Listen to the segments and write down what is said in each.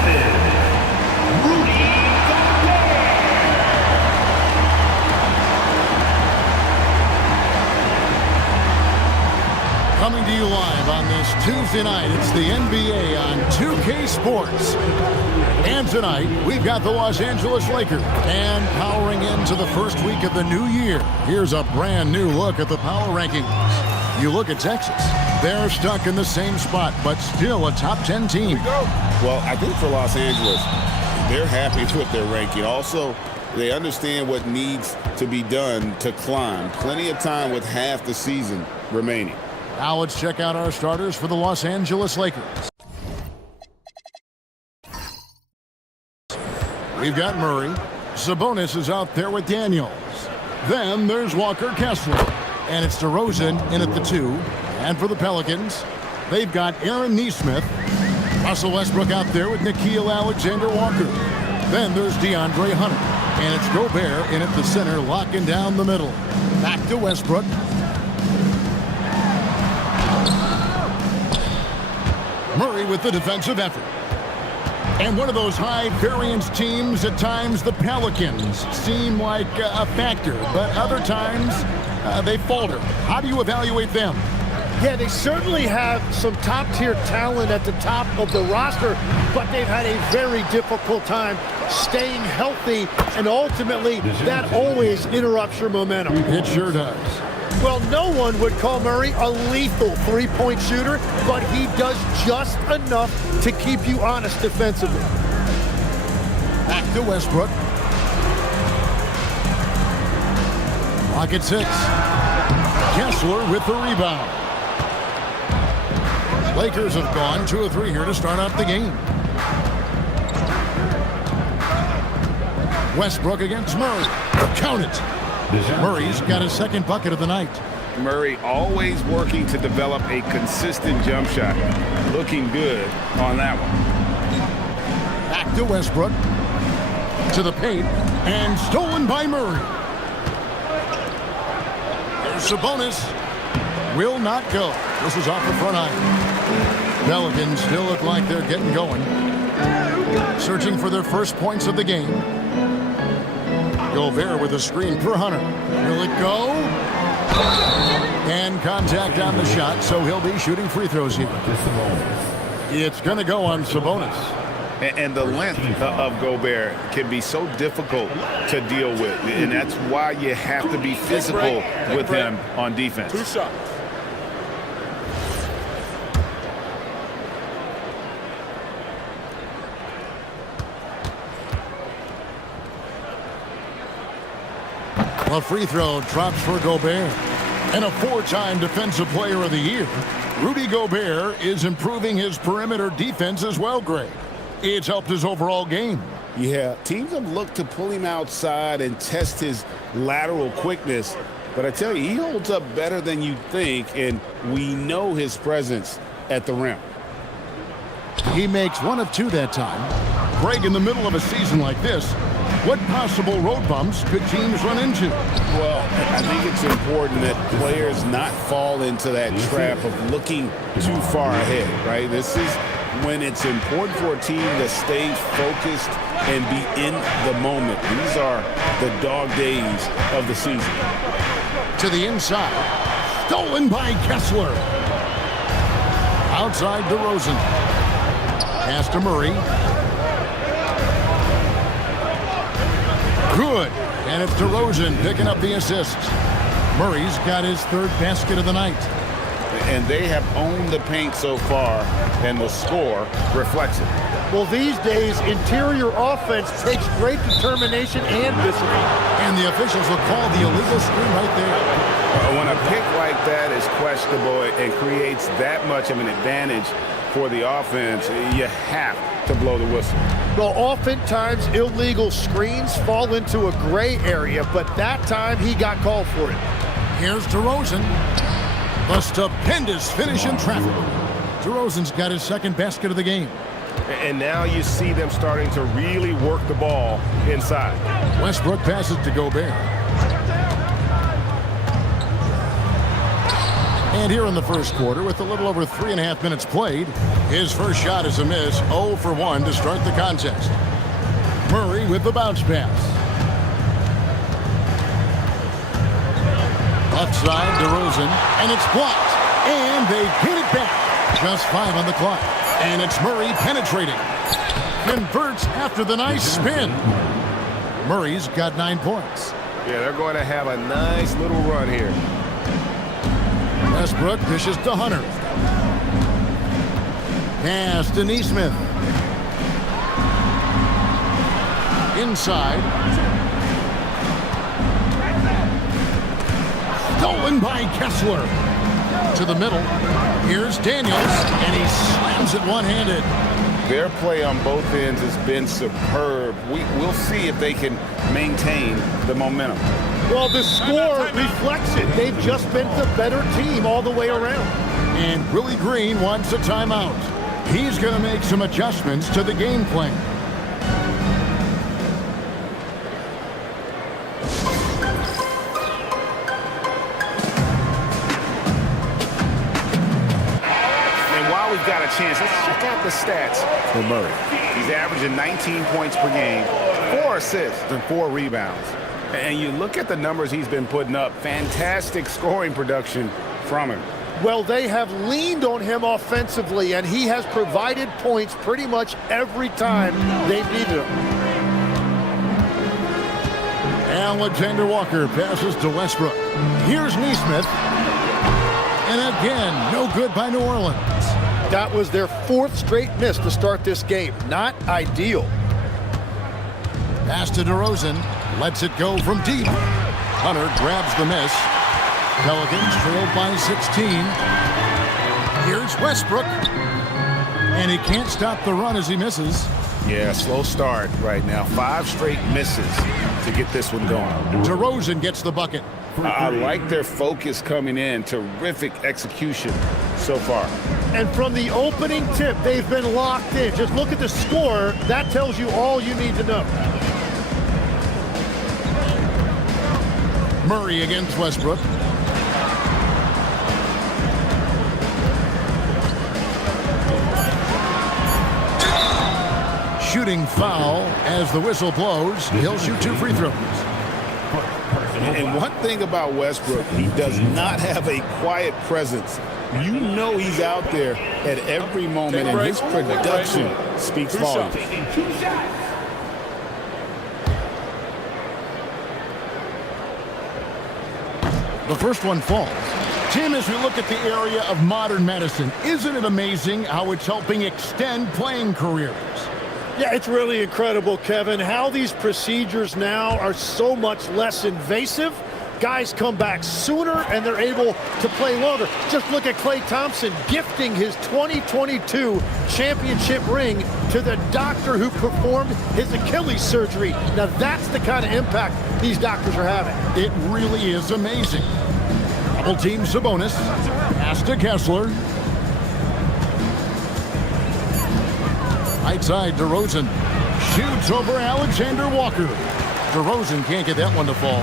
7, Rudy Gobert. Coming to you live on this Tuesday night, it's the NBA on 2K Sports. And tonight, we've got the Los Angeles Lakers. And powering into the first week of the new year, here's a brand new look at the power rankings. You look at Texas. They're stuck in the same spot, but still a top 10 team. Well, I think for Los Angeles, they're happy with their ranking. Also, they understand what needs to be done to climb. Plenty of time with half the season remaining. Now let's check out our starters for the Los Angeles Lakers. We've got Murray. Sabonis is out there with Daniels. Then there's Walker Kessler. And it's DeRozan in at the 2. And for the Pelicans, they've got Aaron Nesmith. Russell Westbrook out there with Nickeil Alexander-Walker. Then there's DeAndre Hunter. And it's Gobert in at the center, locking down the middle. Back to Westbrook. Murray with the defensive effort. And one of those high-variance teams, at times the Pelicans seem like a factor, but other times they falter. How do you evaluate them? Yeah, they certainly have some top-tier talent at the top of the roster, but they've had a very difficult time staying healthy, and ultimately that always interrupts your momentum. It sure does. Well, no one would call Murray a lethal three-point shooter, but he does just enough to keep you honest defensively. Back to Westbrook. Clock at 6. Kessler with the rebound. Lakers have gone 2 of 3 here to start out the game. Westbrook against Murray. Count it. Murray's got his second bucket of the night. Murray always working to develop a consistent jump shot. Looking good on that one. Back to Westbrook. To the paint. And stolen by Murray. There's Sabonis. Will not go. This is off the front iron. Pelicans still look like they're getting going. Searching for their first points of the game. Gobert with a screen for Hunter. Will it go? And contact on the shot, so he'll be shooting free throws here. It's going to go on Sabonis. And the length of Gobert can be so difficult to deal with, and that's why you have to be physical with him on defense. 2 shots. A free throw drops for Gobert. And a 4-time Defensive Player of the Year. Rudy Gobert is improving his perimeter defense as well, Greg. It's helped his overall game. Yeah, teams have looked to pull him outside and test his lateral quickness. But I tell you, he holds up better than you think, and we know his presence at the rim. He makes 1 of 2 that time. Greg, in the middle of a season like this, what possible road bumps could teams run into? Well, I think it's important that players not fall into that trap of looking too far ahead, right? This is when it's important for a team to stay focused and be in the moment. These are the dog days of the season. To the inside. Stolen by Kessler. Outside DeRozan. Pass to Murray. Good. And it's DeRozan picking up the assist. Murray's got his 3rd basket of the night. And they have owned the paint so far, and the score reflects it. Well, these days, interior offense takes great determination and discipline. And the officials will call the illegal screen right there. When a pick like that is questionable and creates that much of an advantage for the offense, you have to blow the whistle. Well, oftentimes illegal screens fall into a gray area, but that time he got called for it. Here's DeRozan. A stupendous finish in traffic. DeRozan's got his 2nd basket of the game. And now you see them starting to really work the ball inside. Westbrook passes to Gobert. And here in the first quarter, with a little over 3.5 minutes played, his first shot is a miss, 0 for 1 to start the contest. Murray with the bounce pass. Left side, DeRozan, and it's blocked. And they get it back. Just 5 on the clock. And it's Murray penetrating. Converts after the nice spin. Murray's got 9 points. Yeah, they're going to have a nice little run here. Westbrook dishes to Hunter. Pass to Neesmith. Inside. Stolen by Kessler. To the middle. Here's Daniels, and he slams it one-handed. Their play on both ends has been superb. We'll see if they can maintain the momentum. Well, the score reflects it. They've just been the better team all the way around. And Willie Green wants a timeout. He's going to make some adjustments to the game plan. And while we've got a chance, let's check out the stats for Murray. He's averaging 19 points per game, 4 assists, and 4 rebounds. And you look at the numbers he's been putting up, fantastic scoring production from him. Well, they have leaned on him offensively, and he has provided points pretty much every time they've needed him. Alexander Walker passes to Westbrook. Here's Neesmith. And again, no good by New Orleans. That was their 4th straight miss to start this game. Not ideal. Pass to DeRozan. Lets it go from deep. Hunter grabs the miss. Pelicans trailed by 16. Here's Westbrook. And he can't stop the run as he misses. Yeah, slow start right now. 5 straight misses to get this one going. DeRozan gets the bucket. I like their focus coming in. Terrific execution so far. And from the opening tip, they've been locked in. Just look at the score. That tells you all you need to know. Murray against Westbrook. Shooting foul as the whistle blows. He'll shoot 2 free throws. And one thing about Westbrook, he does not have a quiet presence. You know he's out there at every moment, and his production speaks volumes. The first one falls. Tim, as we look at the area of modern medicine, isn't it amazing how it's helping extend playing careers? Yeah, it's really incredible, Kevin, how these procedures now are so much less invasive. Guys come back sooner, and they're able to play longer. Just look at Klay Thompson gifting his 2022 championship ring to the doctor who performed his Achilles surgery. Now, that's the kind of impact these doctors are having. It really is amazing. Double team Sabonis. Pass to Kessler. Right side, DeRozan. Shoots over Alexander Walker. DeRozan can't get that one to fall.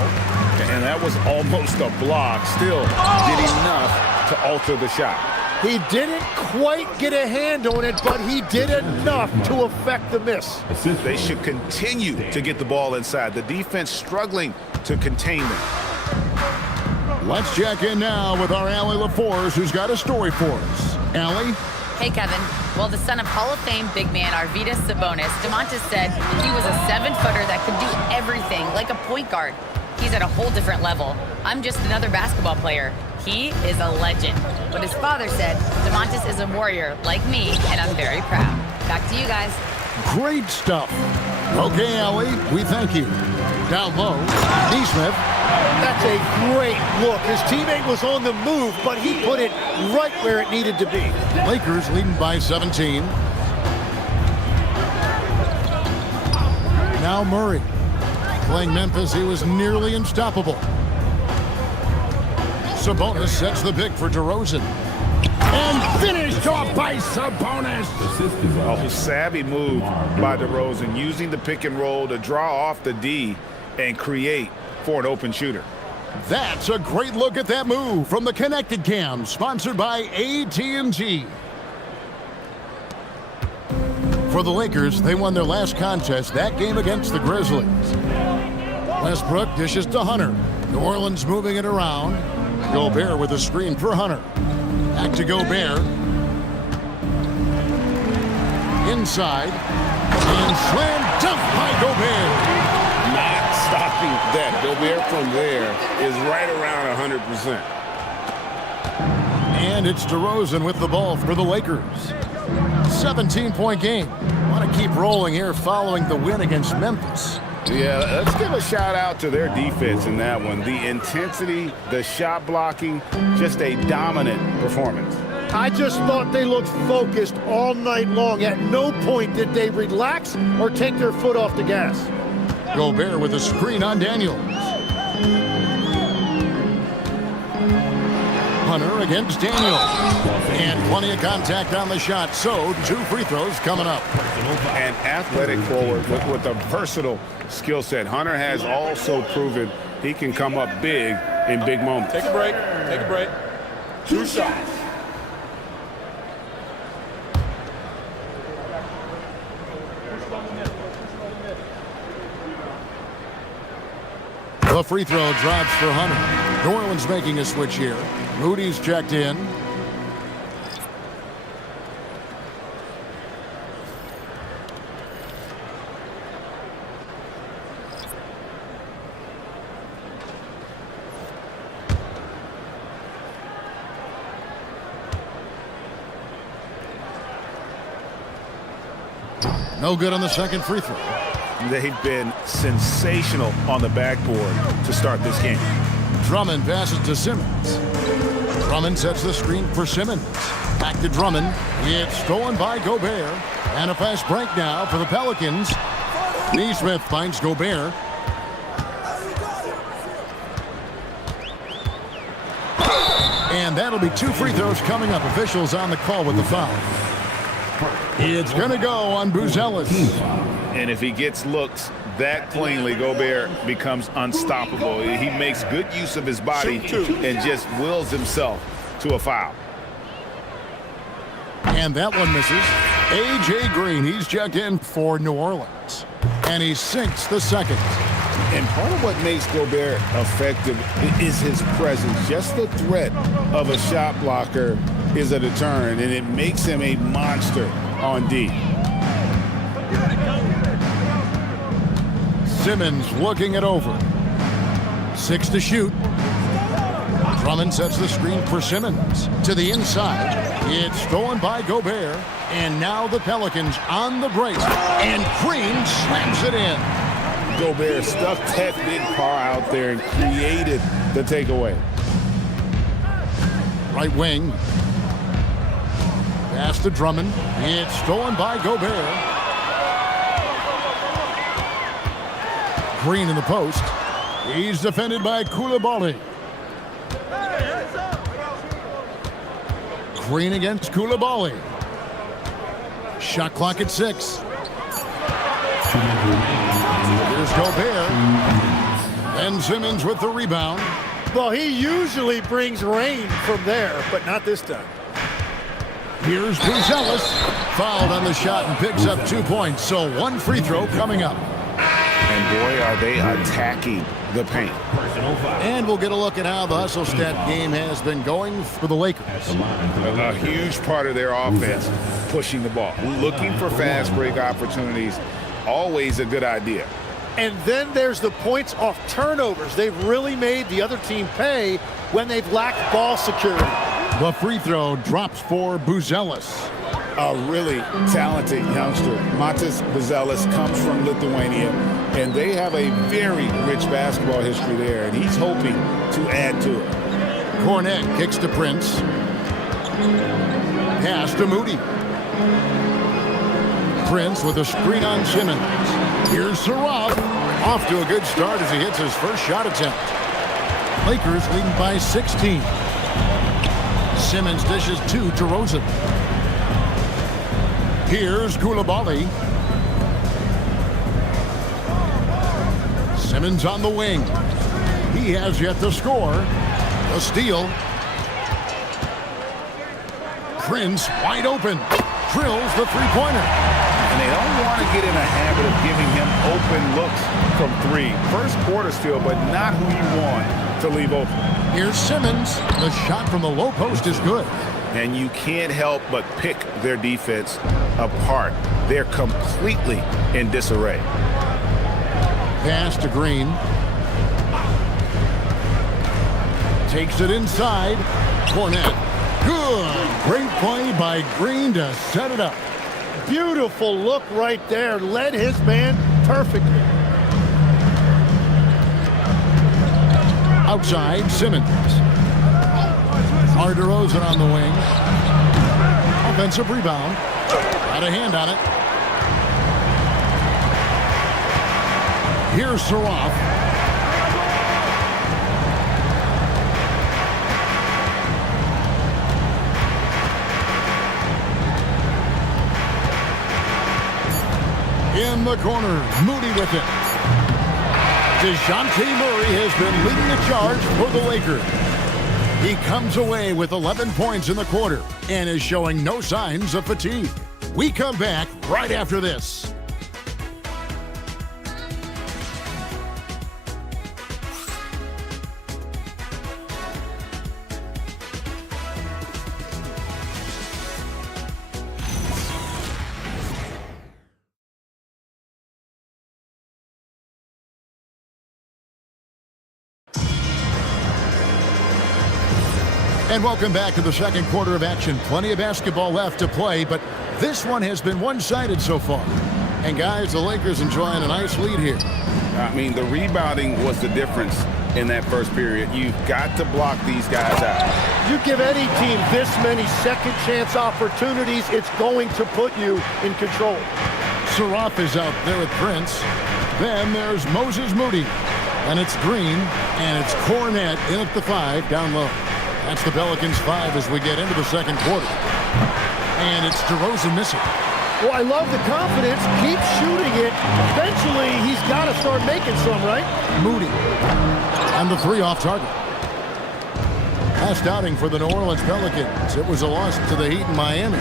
And that was almost a block. Still did enough to alter the shot. He didn't quite get a hand on it, but he did enough to affect the miss. They should continue to get the ball inside. The defense struggling to contain them. Let's check in now with our Allie LaForce, who's got a story for us. Allie? Hey, Kevin. Well, the son of Hall of Fame big man Arvydas Sabonis, Domantas said he was a 7-footer that could do everything, like a point guard. He's at a whole different level. I'm just another basketball player. He is a legend. But his father said Domantas is a warrior like me, and I'm very proud. Back to you guys. Great stuff. Okay, Allie, we thank you. Down low, Neesmith. That's a great look. His teammate was on the move, but he put it right where it needed to be. Lakers leading by 17. Now Murray. Playing Memphis, he was nearly unstoppable. Sabonis sets the pick for DeRozan. And finished off by Sabonis. A savvy move by DeRozan, using the pick and roll to draw off the D and create for an open shooter. That's a great look at that move from the Connected Cam, sponsored by AT&T. For the Lakers, they won their last contest, that game against the Grizzlies. Westbrook dishes to Hunter. New Orleans moving it around. Gobert with a screen for Hunter. Back to Gobert. Inside. And slam dunk by Gobert. Not stopping that. Gobert from there is right around 100%. And it's DeRozan with the ball for the Lakers. 17-point game. Want to keep rolling here following the win against Memphis. Yeah, let's give a shout out to their defense in that one. The intensity, the shot blocking, just a dominant performance. I just thought they looked focused all night long. At no point did they relax or take their foot off the gas. Gobert with a screen on Daniels. Hunter against Daniels. And plenty of contact on the shot, so 2 free throws coming up. An athletic forward with a versatile skill set. Hunter has also proven he can come up big in big moments. Take a break. Take a break. 2 shots. The free throw drops for Hunter. New Orleans making a switch here. Moody's checked in. No good on the second free throw. They've been sensational on the backboard to start this game. Drummond passes to Simmons. Drummond sets the screen for Simmons. Back to Drummond. It's stolen by Gobert. And a fast break now for the Pelicans. Nesmith finds Gobert. And that'll be 2 free throws coming up. Officials on the call with the foul. It's going to go on Buzelis. And if he gets looks that cleanly, Gobert becomes unstoppable. He makes good use of his body and just wills himself to a foul. And that one misses. A.J. Green, he's checked in for New Orleans. And he sinks the second. And part of what makes Gobert effective is his presence. Just the threat of a shot blocker is a deterrent, and it makes him a monster on D. Simmons looking it over. 6 to shoot. Drummond sets the screen for Simmons. To the inside. It's stolen by Gobert. And now the Pelicans on the break. And Green slams it in. Gobert stuck that big car out there and created the takeaway. Right wing. Pass to Drummond. It's stolen by Gobert. Green in the post. He's defended by Coulibaly. Green against Coulibaly. Shot clock at 6. Here's Gobert. And Simmons with the rebound. Well, he usually brings rain from there, but not this time. Here's Buzelis. Fouled on the shot and picks up 2 points. So 1 free throw coming up. And boy, are they attacking the paint. And we'll get a look at how the hustle stat game has been going for the Lakers. A huge part of their offense, pushing the ball. Looking for fast break opportunities, always a good idea. And then there's the points off turnovers. They've really made the other team pay when they've lacked ball security. The free throw drops for Buzelis. A really talented youngster. Matas Buzelis comes from Lithuania, and they have a very rich basketball history there, and he's hoping to add to it. Cornette kicks to Prince. Pass to Moody. Prince with a screen on Simmons. Here's Sarab. Off to a good start as he hits his first shot attempt. Lakers leading by 16. Simmons dishes 2 to DeRozan. Here's Coulibaly. Simmons on the wing. He has yet to score. A steal. Prince wide open. Drills the three-pointer. And they don't want to get in a habit of giving him open looks from three. First quarter still, but not who you want to leave open. Here's Simmons. The shot from the low post is good. And you can't help but pick their defense apart. They're completely in disarray. Pass to Green. Takes it inside. Cornette. Good. Great play by Green to set it up. Beautiful look right there. Led his man perfectly. Outside, Simmons. DeRozan on the wing. Offensive rebound. Got a hand on it. Here's Saraf. In the corner, Moody with it. DeJounte Murray has been leading the charge for the Lakers. He comes away with 11 points in the quarter and is showing no signs of fatigue. We come back right after this. And welcome back to the second quarter of action. Plenty of basketball left to play, but this one has been one-sided so far. And guys, the Lakers enjoying a nice lead here. I mean, the rebounding was the difference in that first period. You've got to block these guys out. You give any team this many second chance opportunities, it's going to put you in control. Saraf is out there with Prince. Then there's Moses Moody. And it's Green, and it's Cornette in at the 5 down low. That's the Pelicans' 5 as we get into the second quarter. And it's DeRozan missing. Well, I love the confidence. Keep shooting it. Eventually, he's got to start making some, right? Moody. And the 3 off target. Last outing for the New Orleans Pelicans. It was a loss to the Heat in Miami.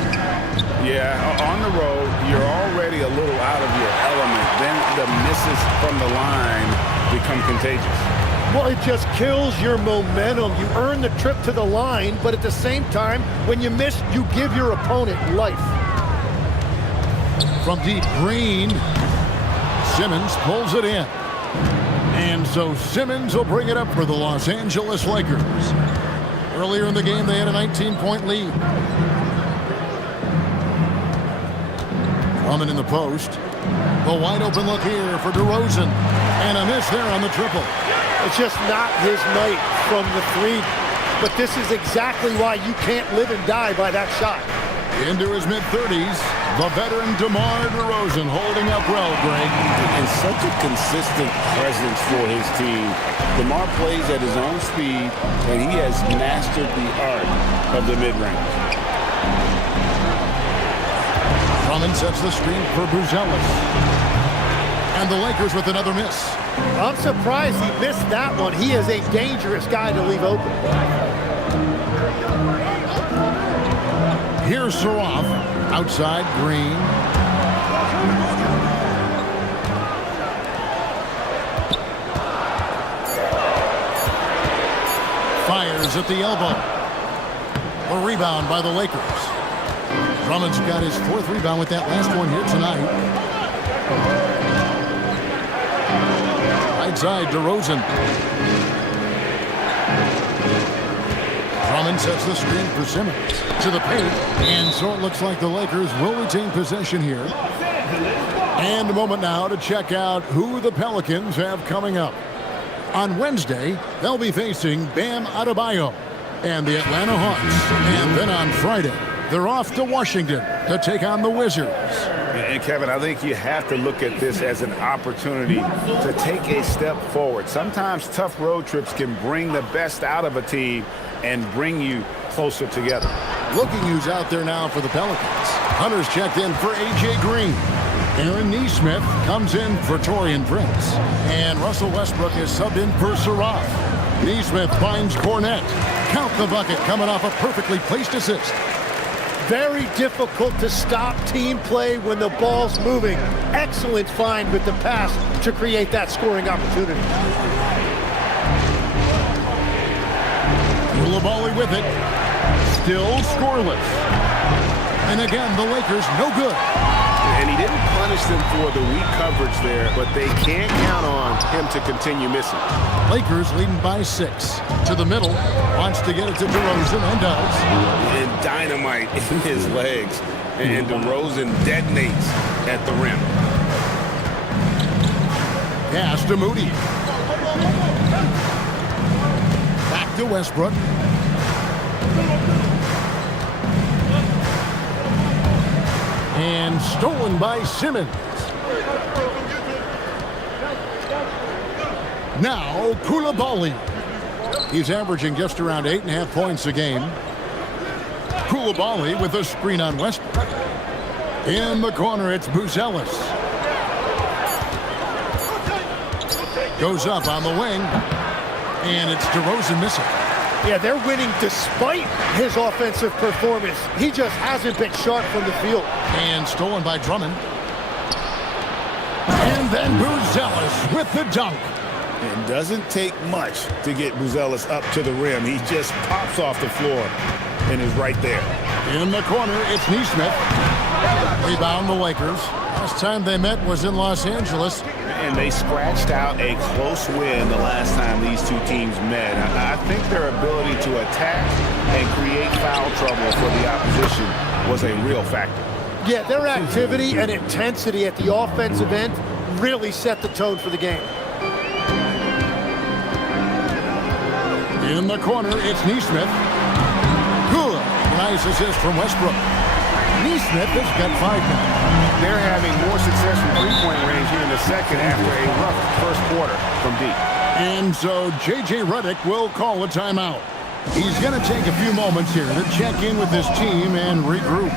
Yeah, on the road, you're already a little out of your element. Then the misses from the line become contagious. Well, it just kills your momentum. You earn the trip to the line, but at the same time, when you miss, you give your opponent life. From deep, Green. Simmons pulls it in. And so Simmons will bring it up for the Los Angeles Lakers. Earlier in the game, they had a 19-point lead. Drummond in the post. The wide open look here for DeRozan. And a miss there on the triple. It's just not his night from the 3. But this is exactly why you can't live and die by that shot. Into his mid-30s, the veteran DeMar DeRozan holding up well, Greg. And such a consistent presence for his team. DeMar plays at his own speed, and he has mastered the art of the mid-range. Drummond sets the screen for Buzelis. And the Lakers with another miss. I'm surprised he missed that one. He is a dangerous guy to leave open. Here's Saraf. Outside, Green. Fires at the elbow. A rebound by the Lakers. Drummond's got his 4th rebound with that last one here tonight. Right side, DeRozan. Drummond sets the screen for Simmons to the paint, and so it looks like the Lakers will retain possession here. And a moment now to check out who the Pelicans have coming up. On Wednesday, they'll be facing Bam Adebayo and the Atlanta Hawks. And then on Friday, they're off to Washington to take on the Wizards. And Kevin, I think you have to look at this as an opportunity to take a step forward. Sometimes tough road trips can bring the best out of a team and bring you closer together. Looking who's out there now for the Pelicans. Hunter's checked in for A.J. Green. Aaron Neesmith comes in for Taurean Prince. And Russell Westbrook is subbed in for Saraf. Neesmith finds Cornette. Count the bucket coming off a perfectly placed assist. Very difficult to stop team play when the ball's moving. Excellent find with the pass to create that scoring opportunity. Coulibaly with it. Still scoreless. And again, the Lakers no good. And he didn't punish them for the weak coverage there, but they can't count on him to continue missing. Lakers leading by 6. To the middle. Wants to get it to DeRozan and does. And dynamite in his legs. And DeRozan detonates at the rim. Pass to Moody. Back to Westbrook. And stolen by Simmons. Now Coulibaly. He's averaging just around 8.5 points a game. Coulibaly with a screen on Westbrook. In the corner, it's Buzelis. Goes up on the wing. And it's DeRozan missing. Yeah, they're winning despite his offensive performance. He just hasn't been sharp from the field. And stolen by Drummond. And then Buzelis with the dunk. It doesn't take much to get Buzelis up to the rim. He just pops off the floor and is right there. In the corner, it's Neesmith. Rebound the Lakers. Last time they met was in Los Angeles. And they scratched out a close win the last time these two teams met. I think their ability to attack and create foul trouble for the opposition was a real factor. Yeah, their activity and intensity at the offensive end really set the tone for the game. In the corner, it's Neesmith. Good. Nice assist from Westbrook. Neesmith has got 5 now. They're having more success from three-point range here in the second after a rough first quarter from deep. And so J.J. Redick will call a timeout. He's going to take a few moments here to check in with his team and regroup.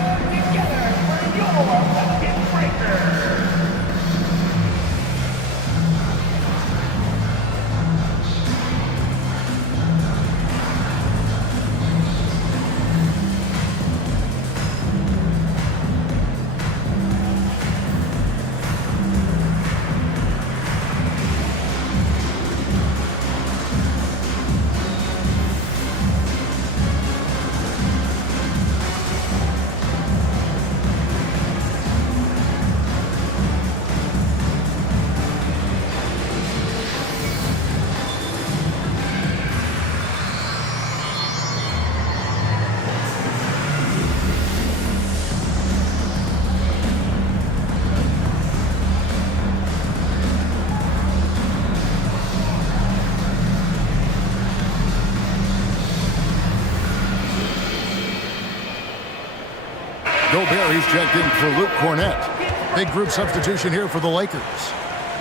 Gobert, he's checked in for Luke Cornette. Big group substitution here for the Lakers.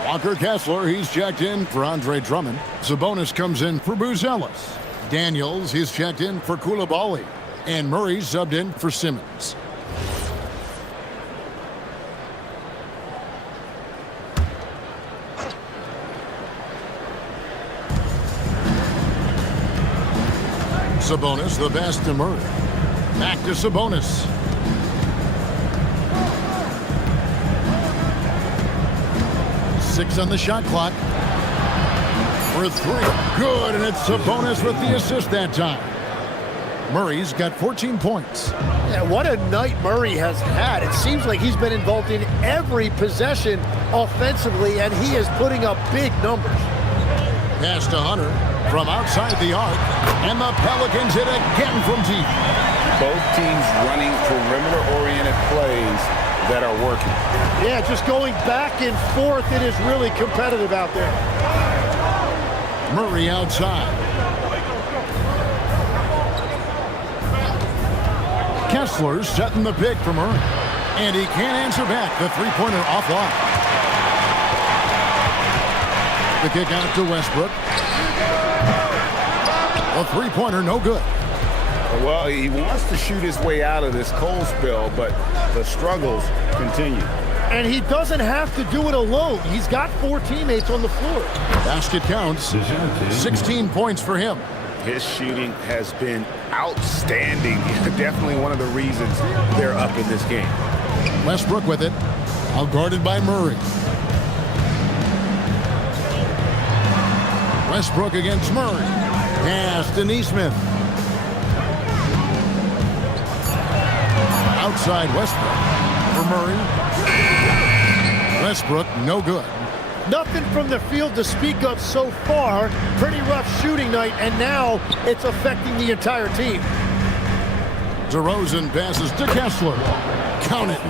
Walker Kessler, he's checked in for Andre Drummond. Sabonis comes in for Buzelis. Daniels, he's checked in for Coulibaly. And Murray subbed in for Simmons. Sabonis, the best to Murray. Back to Sabonis. Six on the shot clock. For 3. Good, and it's Sabonis with the assist that time. Murray's got 14 points. Yeah, what a night Murray has had. It seems like he's been involved in every possession offensively, and he is putting up big numbers. Pass to Hunter from outside the arc, and the Pelicans hit again from deep. Both teams running perimeter-oriented plays that are working. Yeah, just going back and forth. It is really competitive out there. Murray outside. Kessler setting the pick for Murray. And he can't answer back. The three-pointer offline. The kick out to Westbrook. A three-pointer, no good. Well, he wants to shoot his way out of this cold spell, but the struggles continue. And he doesn't have to do it alone. He's got 4 teammates on the floor. Basket counts. 16 points for him. His shooting has been outstanding. Definitely one of the reasons they're up in this game. Westbrook with it. Out guarded by Murray. Westbrook against Murray. Pass to Neesmith. Outside Westbrook for Murray. Westbrook, no good. Nothing from the field to speak of so far. Pretty rough shooting night, and now it's affecting the entire team. DeRozan passes to Kessler. Count it.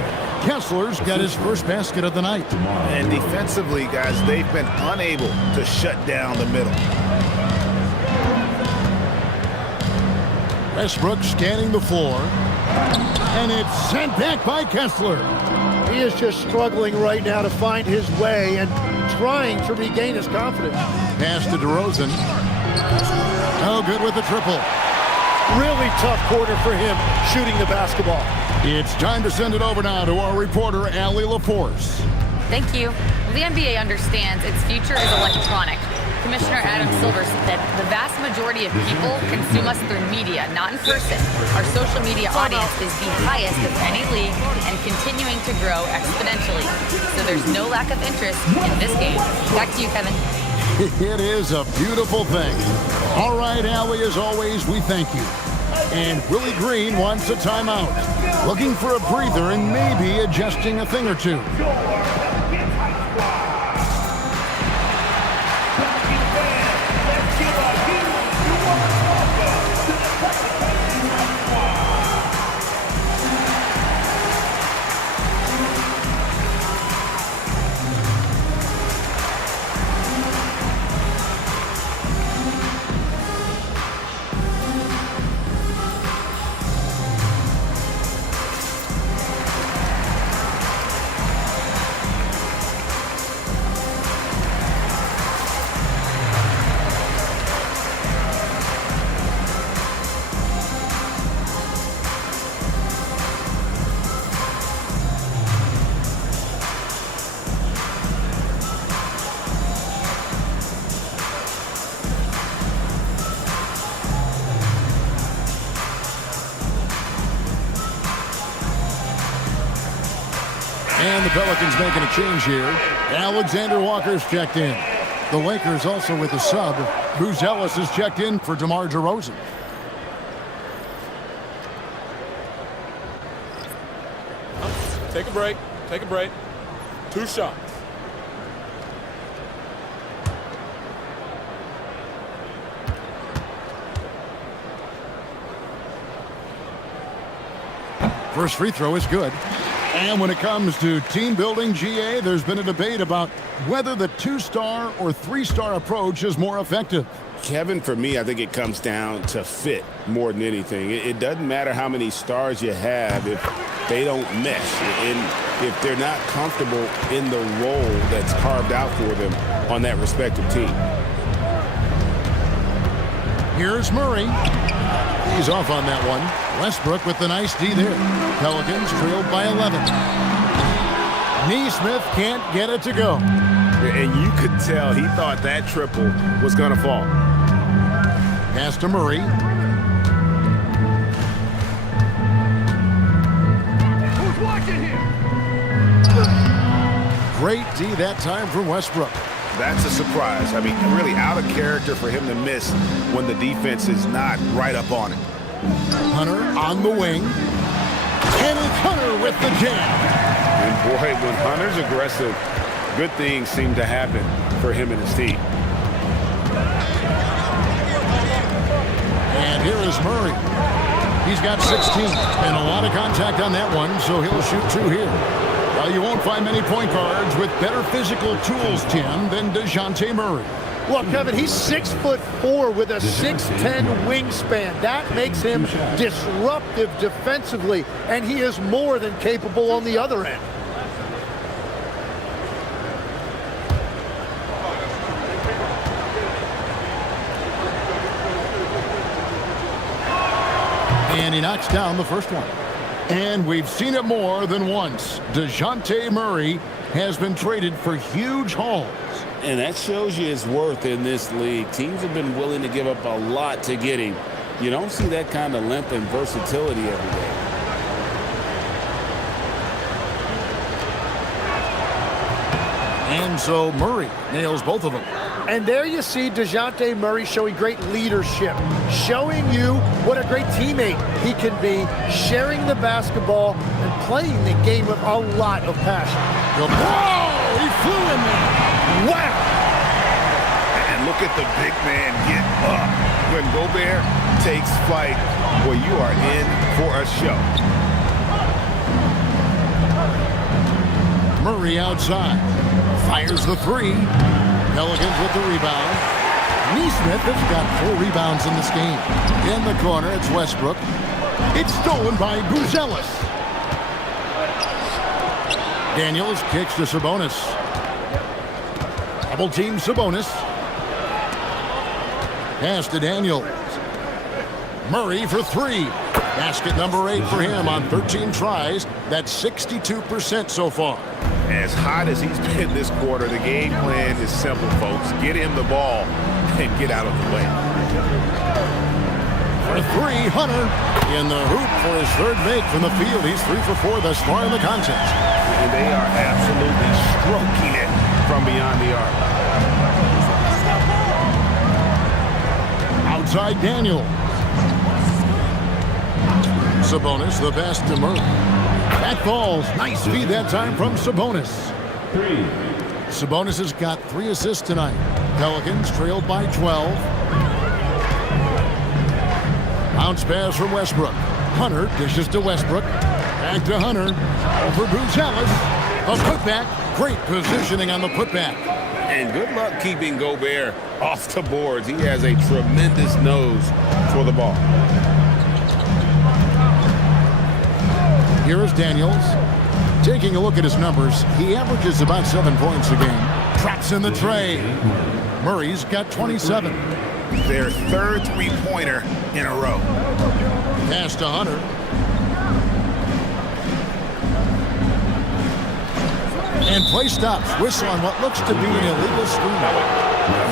Kessler's got his first basket of the night. And defensively, guys, they've been unable to shut down the middle. Westbrook scanning the floor. And it's sent back by Kessler. He is just struggling right now to find his way and trying to regain his confidence. Pass to DeRozan. No good with the triple. Really tough quarter for him shooting the basketball. It's time to send it over now to our reporter, Allie LaForce. Thank you. The NBA understands its future is electronic. Commissioner Adam Silver said the vast majority of people consume us through media, not in person. Our social media audience is the highest of any league and continuing to grow exponentially. So there's no lack of interest in this game. Back to you, Kevin. It is a beautiful thing. All right, Allie, as always, we thank you. And Willie Green wants a timeout. Looking for a breather and maybe adjusting a thing or two. And the Pelicans making a change here. Alexander Walker's checked in. The Lakers also with a sub. Bruce Ellis is checked in for DeMar DeRozan. Take a break. Take a break. 2 shots. First free throw is good. And when it comes to team building, GA, there's been a debate about whether the 2-star or 3-star approach is more effective. Kevin, for me, I think it comes down to fit more than anything. It doesn't matter how many stars you have if they don't mesh, and if they're not comfortable in the role that's carved out for them on that respective team. Here's Murray. He's off on that one. Westbrook with the nice D there. Pelicans trailed by 11. Neesmith can't get it to go. And you could tell he thought that triple was going to fall. Pass to Murray. Who's watching here? Great D that time from Westbrook. That's a surprise. I mean, really out of character for him to miss when the defense is not right up on him. Hunter on the wing. And it's Hunter with the jam. And boy, when Hunter's aggressive, good things seem to happen for him and his team. And here is Murray. He's got 16 and a lot of contact on that one, so he'll shoot 2 here. Well, you won't find many point guards with better physical tools, Tim, than DeJounte Murray. Well, Kevin, he's 6'4" with a 6'10" wingspan. That makes him disruptive defensively, and he is more than capable on the other end. And he knocks down the first one. And we've seen it more than once. DeJounte Murray has been traded for huge hauls. And that shows you his worth in this league. Teams have been willing to give up a lot to get him. You don't see that kind of length and versatility every day. And so Murray nails both of them. And there you see DeJounte Murray showing great leadership, showing you what a great teammate he can be, sharing the basketball and playing the game with a lot of passion. Whoa! He flew in there. Wow! And look at the big man get up. When Gobert takes flight, well, you are in for a show. Murray outside. Fires the three. Pelicans with the rebound. Neesmith has got 4 rebounds in this game. In the corner, it's Westbrook. It's stolen by Buzelis. Daniels kicks to Sabonis. Double team Sabonis. Pass to Daniels. Murray for 3. Basket number 8 for him on 13 tries. That's 62% so far. As hot as he's been this quarter, the game plan is simple, folks. Get him the ball and get out of the way. For 3, Hunter in the hoop for his 3rd make from the field. He's 3 for 4 thus far in the contest. And they are absolutely stroking it from beyond the arc. Outside Daniel. Sabonis, the best to Murray. That falls. Nice feed that time from Sabonis. Sabonis has got 3 assists tonight. Pelicans trailed by 12. Bounce pass from Westbrook. Hunter dishes to Westbrook. Back to Hunter. Over Buzelis. A putback. Great positioning on the putback. And good luck keeping Gobert off the boards. He has a tremendous nose for the ball. Here is Daniels. Taking a look at his numbers, he averages about 7 points a game. Traps in the tray. Murray's got 27. Their 3rd three-pointer in a row. Pass to Hunter. And play stops. Whistle on what looks to be an illegal screen.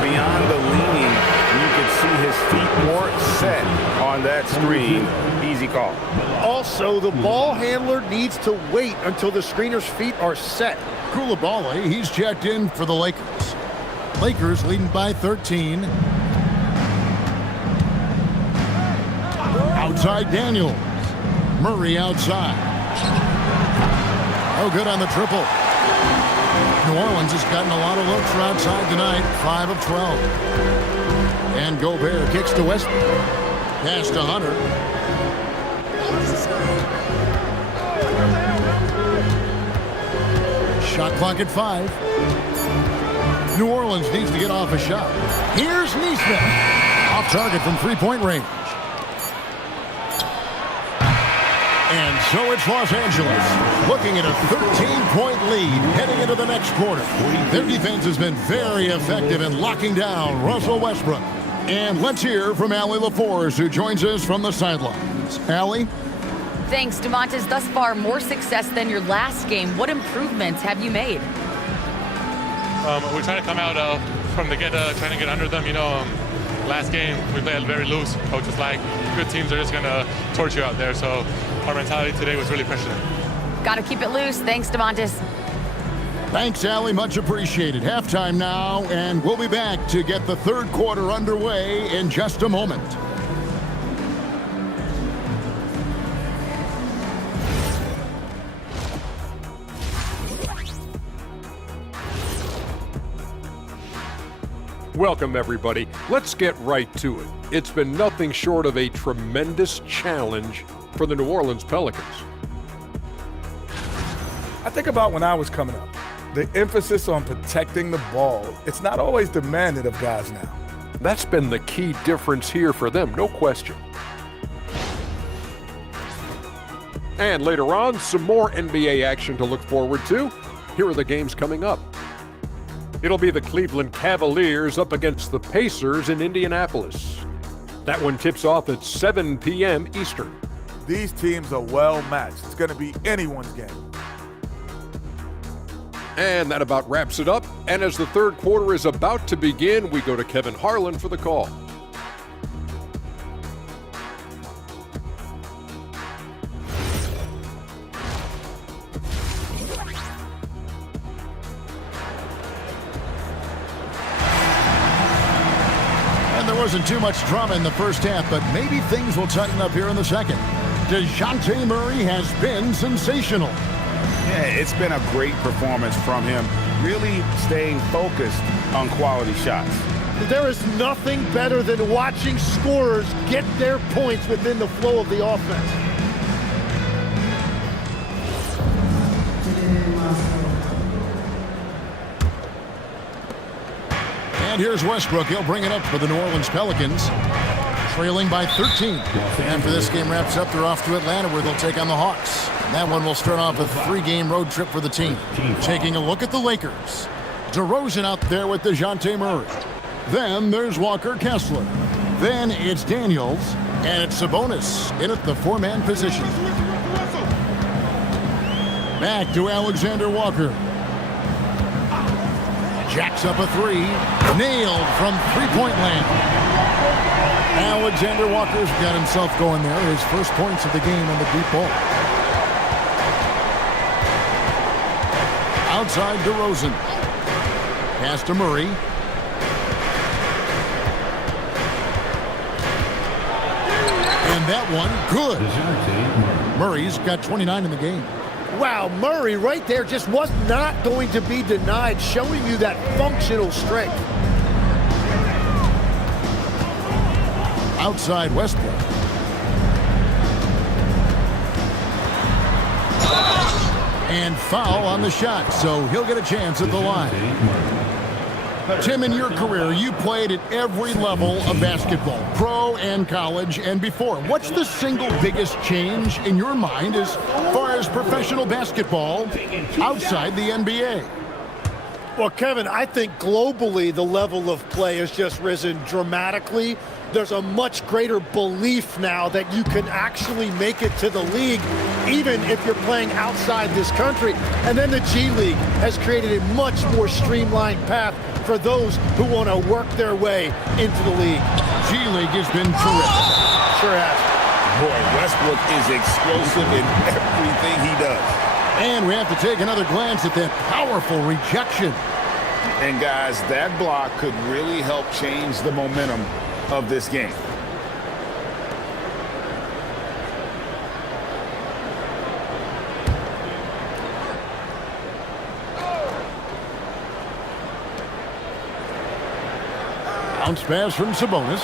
Beyond the leaning, you could see his feet more set on that screen. Easy call. Also, the ball handler needs to wait until the screener's feet are set. Coulibaly, he's checked in for the Lakers. Lakers leading by 13. Outside Daniels. Murray outside. Oh, good on the triple. New Orleans has gotten a lot of looks from outside tonight. 5 of 12. And Gobert kicks to Westbrook. Pass to Hunter. Shot clock at 5. New Orleans needs to get off a shot. Here's Neesmith. Off target from 3-point range. And so it's Los Angeles looking at a 13-point lead heading into the next quarter. Their defense has been very effective in locking down Russell Westbrook. And let's hear from Allie LaForce, who joins us from the sidelines. Allie? Thanks, Domantas. Thus far, more success than your last game. What improvements have you made? We're trying to come out from the get, trying to get under them. Last game we played very loose. Coach was like, good teams are just gonna torch you out there. So our mentality today was really pushing them. Got to keep it loose. Thanks, Domantas. Thanks, Allie. Much appreciated. Halftime now, and we'll be back to get the 3rd quarter underway in just a moment. Welcome, everybody. Let's get right to it. It's been nothing short of a tremendous challenge for the New Orleans Pelicans. I think about when I was coming up, the emphasis on protecting the ball. It's not always demanded of guys now. That's been the key difference here for them, no question. And later on, some more NBA action to look forward to. Here are the games coming up. It'll be the Cleveland Cavaliers up against the Pacers in Indianapolis. That one tips off at 7 p.m. Eastern. These teams are well matched. It's going to be anyone's game. And that about wraps it up. And as the third quarter is about to begin, we go to Kevin Harlan for the call. And there wasn't too much drama in the first half, but maybe things will tighten up here in the second. DeJounte Murray has been sensational. Yeah, it's been a great performance from him, really staying focused on quality shots. There is nothing better than watching scorers get their points within the flow of the offense. And here's Westbrook. He'll bring it up for the New Orleans Pelicans, trailing by 13. After this game wraps up, they're off to Atlanta, where they'll take on the Hawks. That one will start off a 3-game road trip for the team. Taking a look at the Lakers. DeRozan out there with DeJounte Murray. Then there's Walker Kessler. Then it's Daniels, and it's Sabonis in at the 4-man position. Back to Alexander Walker. Jacks up a 3. Nailed from three-point land. Alexander Walker's got himself going there. His first points of the game on the deep ball. Outside DeRozan. Pass to Murray. And that one, good. Murray's got 29 in the game. Wow, Murray right there just was not going to be denied, showing you that functional strength. Outside Westbrook. And foul on the shot, so he'll get a chance at the line. Tim, in your career, you played at every level of basketball, pro and college and before. What's the single biggest change in your mind as far as professional basketball outside the NBA? Well, Kevin, I think globally the level of play has just risen dramatically. There's a much greater belief now that you can actually make it to the league, even if you're playing outside this country. And then the G League has created a much more streamlined path for those who want to work their way into the league. G League has been terrific. Sure has. Boy, Westbrook is explosive in everything he does. And we have to take another glance at that powerful rejection. And guys, that block could really help change the momentum of this game. Bounce pass from Sabonis.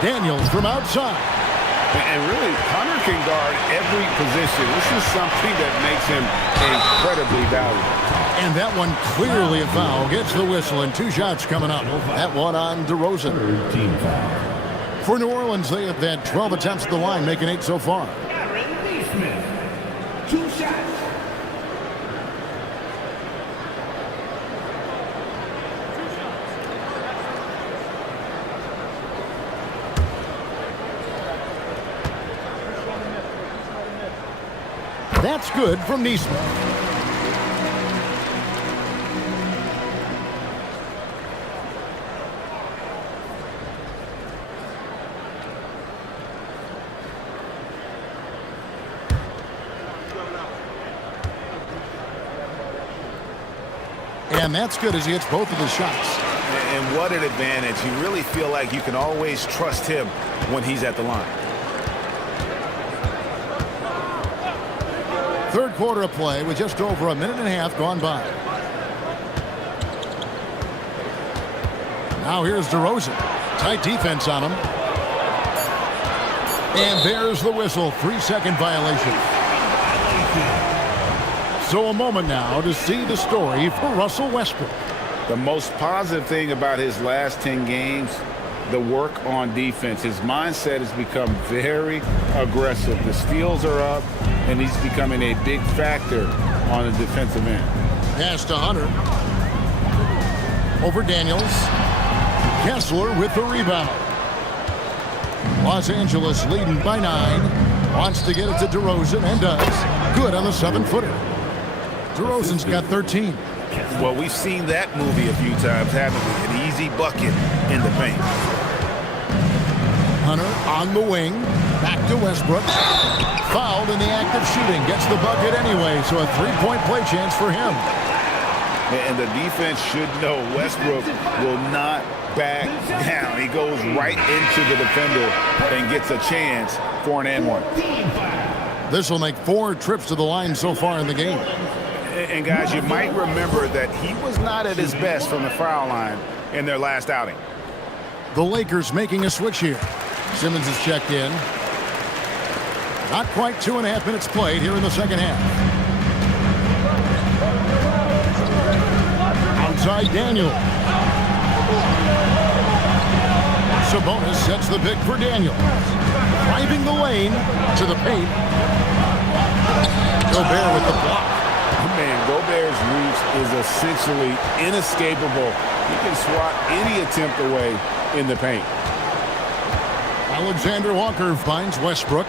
Daniels from outside. And really, Hunter can guard every position. This is something that makes him incredibly valuable. And that one clearly a foul. Gets the whistle, and 2 shots coming up. That one on DeRozan. For New Orleans, they have had 12 attempts at the line, making 8 so far. 2 shots. That's good from Nesmith. And that's good as he hits both of his shots. And what an advantage. You really feel like you can always trust him when he's at the line. Third quarter of play with just over a minute and a half gone by. Now here's DeRozan. Tight defense on him. And there's the whistle. 3-second violation. So a moment now to see the story for Russell Westbrook. The most positive thing about his last 10 games, the work on defense. His mindset has become very aggressive. The steals are up, and he's becoming a big factor on the defensive end. Pass to Hunter. Over Daniels. Kessler with the rebound. Los Angeles leading by 9. Wants to get it to DeRozan and does. Good on the 7-footer. DeRozan's got 13. Well, we've seen that movie a few times, haven't we? An easy bucket in the paint. Hunter on the wing. Back to Westbrook. Fouled in the act of shooting. Gets the bucket anyway, so a 3-point play chance for him. And the defense should know Westbrook will not back down. He goes right into the defender and gets a chance for an and one. This will make 4 trips to the line so far in the game. And guys, you might remember that he was not at his best from the foul line in their last outing. The Lakers making a switch here. Simmons is checked in. Not quite 2.5 minutes played here in the second half. Outside Daniel. Sabonis sets the pick for Daniel. Driving the lane to the paint. Gobert with the block. Man, Gobert's reach is essentially inescapable. He can swat any attempt away in the paint. Alexander Walker finds Westbrook.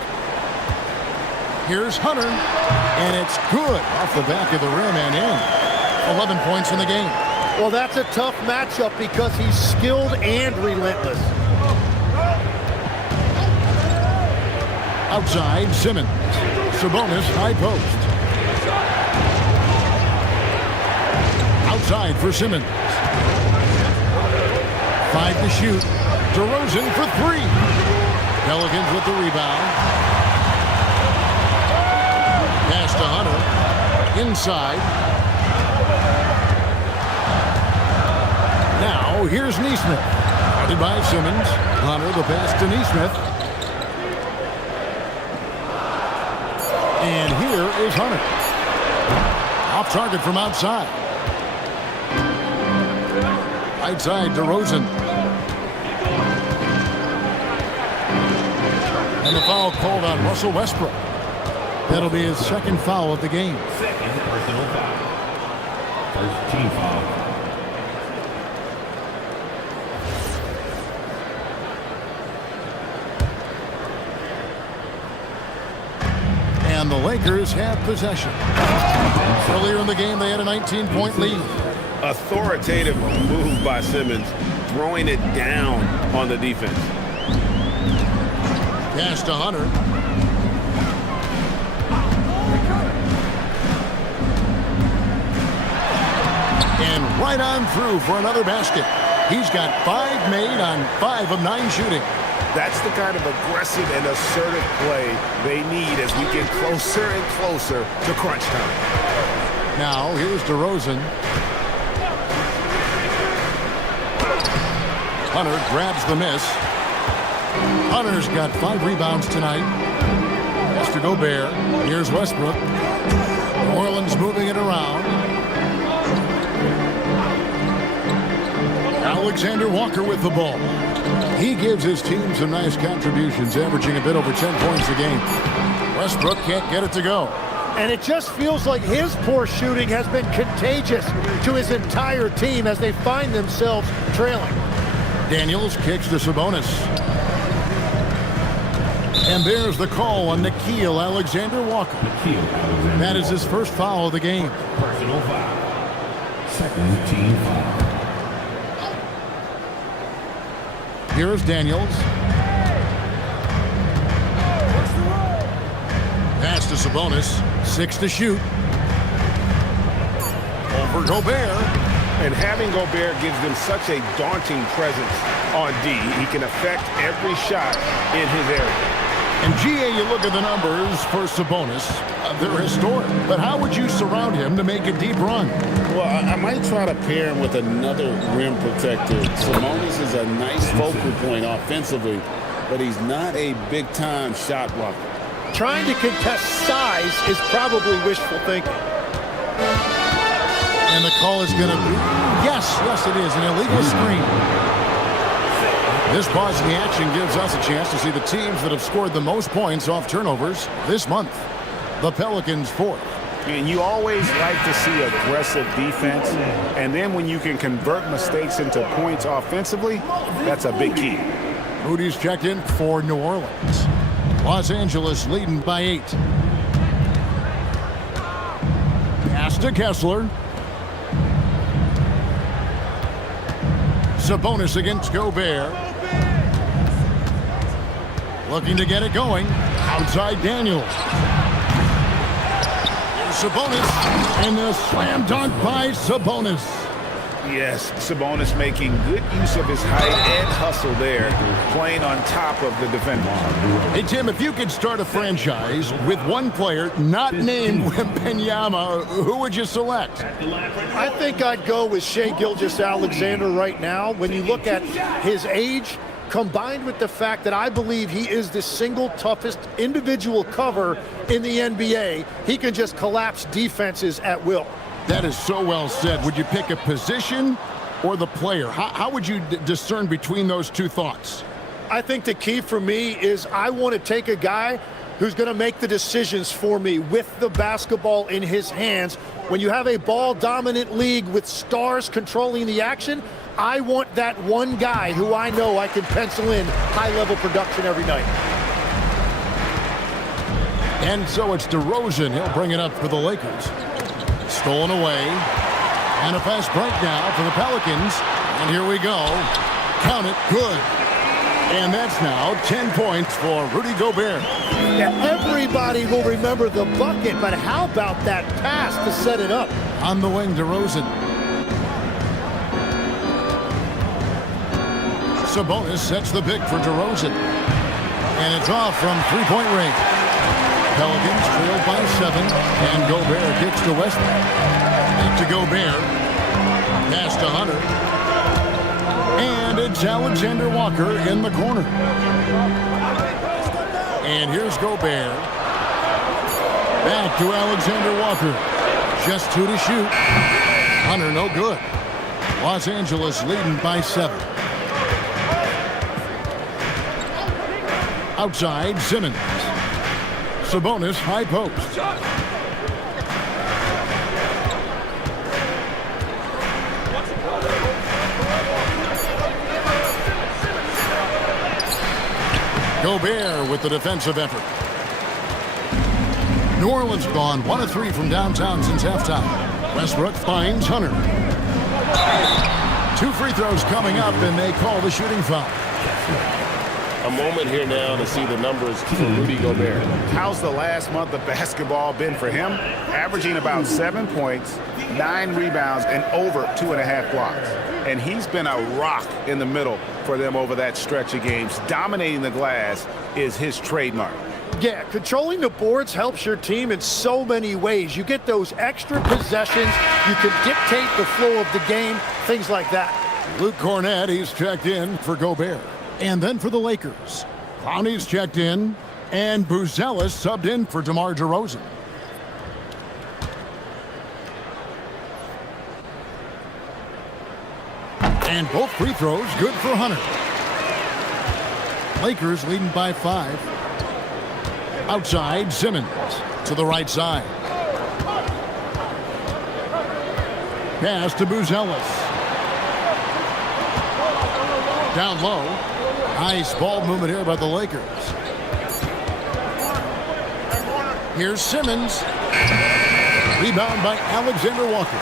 Here's Hunter, and it's good off the back of the rim and in. 11 points in the game. Well, that's a tough matchup because he's skilled and relentless. Outside, Simmons. Sabonis, high post. Outside for Simmons. 5 to shoot. DeRozan for 3. Pelicans with the rebound. Pass to Hunter. Inside. Now, here's Nesmith. Guarded by Simmons. Hunter, the pass to Nesmith. And here is Hunter. Off target from outside. Right side, DeRozan. And the foul called on Russell Westbrook. That'll be his second foul of the game. Second personal foul. First team foul. And the Lakers have possession. Earlier in the game, they had a 19-point lead. Authoritative move by Simmons, throwing it down on the defense. Pass to Hunter. And right on through for another basket. He's got 5 made on 5 of 9 shooting. That's the kind of aggressive and assertive play they need as we get closer and closer to crunch time. Now, here's DeRozan. Hunter grabs the miss. Hunter's got 5 rebounds tonight. Pass to Gobert. Here's Westbrook. New Orleans moving it around. Alexander Walker with the ball. He gives his team some nice contributions, averaging a bit over 10 points a game. Westbrook can't get it to go. And it just feels like his poor shooting has been contagious to his entire team as they find themselves trailing. Daniels kicks to Sabonis. And there's the call on Nickeil Alexander Walker. That is his first foul of the game. Personal foul. Second team foul. Here's Daniels. Pass to Sabonis. 6 to shoot. Over Gobert. And having Gobert gives them such a daunting presence on D. He can affect every shot in his area. And GA, you look at the numbers for Sabonis. They're historic. But how would you surround him to make a deep run? Well, I might try to pair him with another rim protector. Sabonis is a nice focal point offensively, but he's not a big-time shot blocker. Trying to contest size is probably wishful thinking. And the call is going to be, yes, it is, an illegal screen. This pause in the action gives us a chance to see the teams that have scored the most points off turnovers this month. The Pelicans 4th. And you always like to see aggressive defense, and then when you can convert mistakes into points offensively, that's a big key. Moody's checked in for New Orleans. Los Angeles leading by 8. Pass to Kessler. Sabonis against Gobert. Looking to get it going. Outside Daniels. Here's Sabonis. And the slam dunk by Sabonis. Yes, Sabonis making good use of his height and hustle there, playing on top of the defender. Hey, Tim, if you could start a franchise with one player not named Wembanyama, who would you select? I think I'd go with Shai Gilgeous-Alexander right now. When you look at his age, combined with the fact that I believe he is the single toughest individual cover in the NBA, he can just collapse defenses at will. That is so well said. Would you pick a position or the player? How would you discern between those two thoughts? I think the key for me is I want to take a guy who's going to make the decisions for me with the basketball in his hands. When you have a ball-dominant league with stars controlling the action, I want that one guy who I know I can pencil in high-level production every night. And so it's DeRozan. He'll bring it up for the Lakers. Stolen away. And a fast break now for the Pelicans. And here we go. Count it. Good. And that's now 10 points for Rudy Gobert. Yeah, everybody will remember the bucket, but how about that pass to set it up? On the wing, DeRozan. Sabonis sets the pick for DeRozan. And it's off from three-point range. Pelicans trailed by 7, and Gobert kicks to Westbrook. Back to Gobert. Pass to Hunter. And it's Alexander Walker in the corner. And here's Gobert. Back to Alexander Walker. Just 2 to shoot. Hunter no good. Los Angeles leading by 7. Outside, Simmons. Sabonis, high post. Gobert with the defensive effort. New Orleans gone 1 of 3 from downtown since halftime. Westbrook finds Hunter. 2 free throws coming up, and they call the shooting foul. A moment here now to see the numbers for Rudy Gobert. How's the last month of basketball been for him? Averaging about 7 points, 9 rebounds, and over 2.5 blocks. And he's been a rock in the middle for them over that stretch of games. Dominating the glass is his trademark. Yeah, controlling the boards helps your team in so many ways. You get those extra possessions. You can dictate the flow of the game, things like that. Luke Cornett, he's checked in for Gobert. And then for the Lakers, Clowney's checked in, and Buzelis subbed in for DeMar DeRozan. And both free throws good for Hunter. Lakers leading by 5. Outside, Simmons to the right side. Pass to Buzelis. Down low. Nice ball movement here by the Lakers. Here's Simmons. Rebound by Alexander Walker.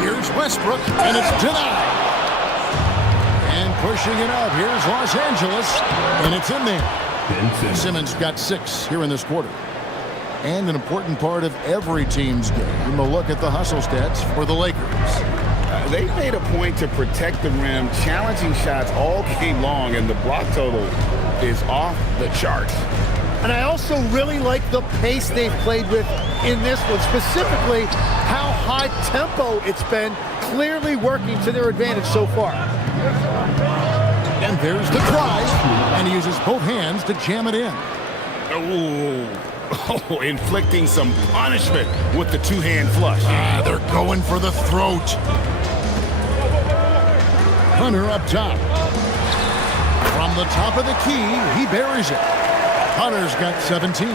Here's Westbrook, and it's denied. And pushing it up, here's Los Angeles, and it's in there. Simmons got 6 here in this quarter. And an important part of every team's game, a look at the hustle stats for the Lakers. They made a point to protect the rim, challenging shots all game long, and the block total is off the charts. And I also really like the pace they've played with in this one, specifically how high tempo it's been, clearly working to their advantage so far. And there's the drive, and he uses both hands to jam it in. Oh, inflicting some punishment with the two-hand flush. They're going for the throat. Hunter up top. From the top of the key, he buries it. Hunter's got 17.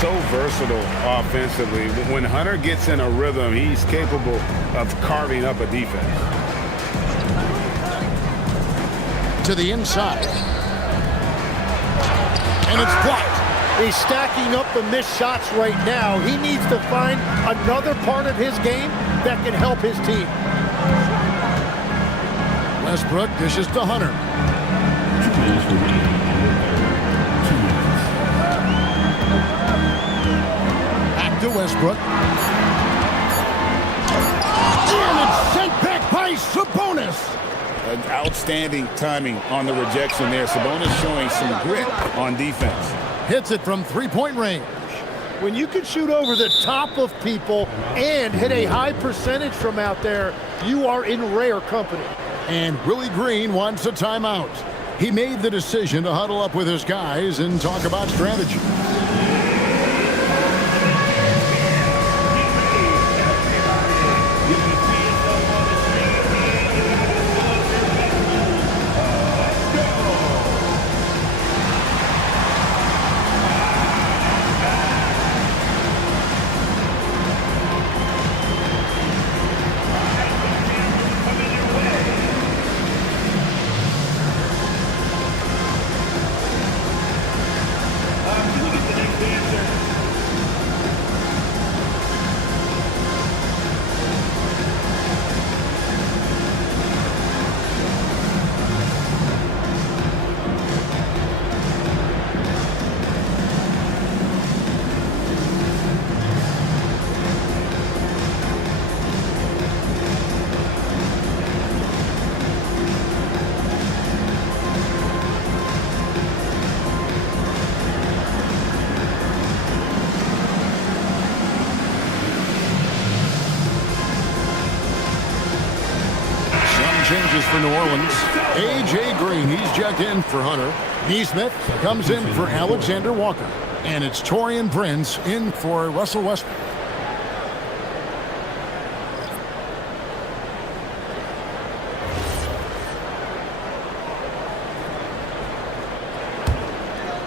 So versatile offensively. When Hunter gets in a rhythm, he's capable of carving up a defense. To the inside. and it's blocked. He's stacking up the missed shots right now. He needs to find another part of his game that can help his team. Westbrook dishes to Hunter. 2 minutes remaining. 2 minutes. Back to Westbrook. And it's sent back by Sabonis. Outstanding timing on the rejection there. Sabonis showing some grit on defense. Hits it from three-point range. When you can shoot over the top of people and hit a high percentage from out there, you are in rare company. And Willie Green wants a timeout. He made the decision to huddle up with his guys and talk about strategy. Changes for New Orleans. A.J. Green, he's checked in for Hunter. Neesmith comes in for Alexander Walker. And it's Taurean Prince in for Russell Westbrook.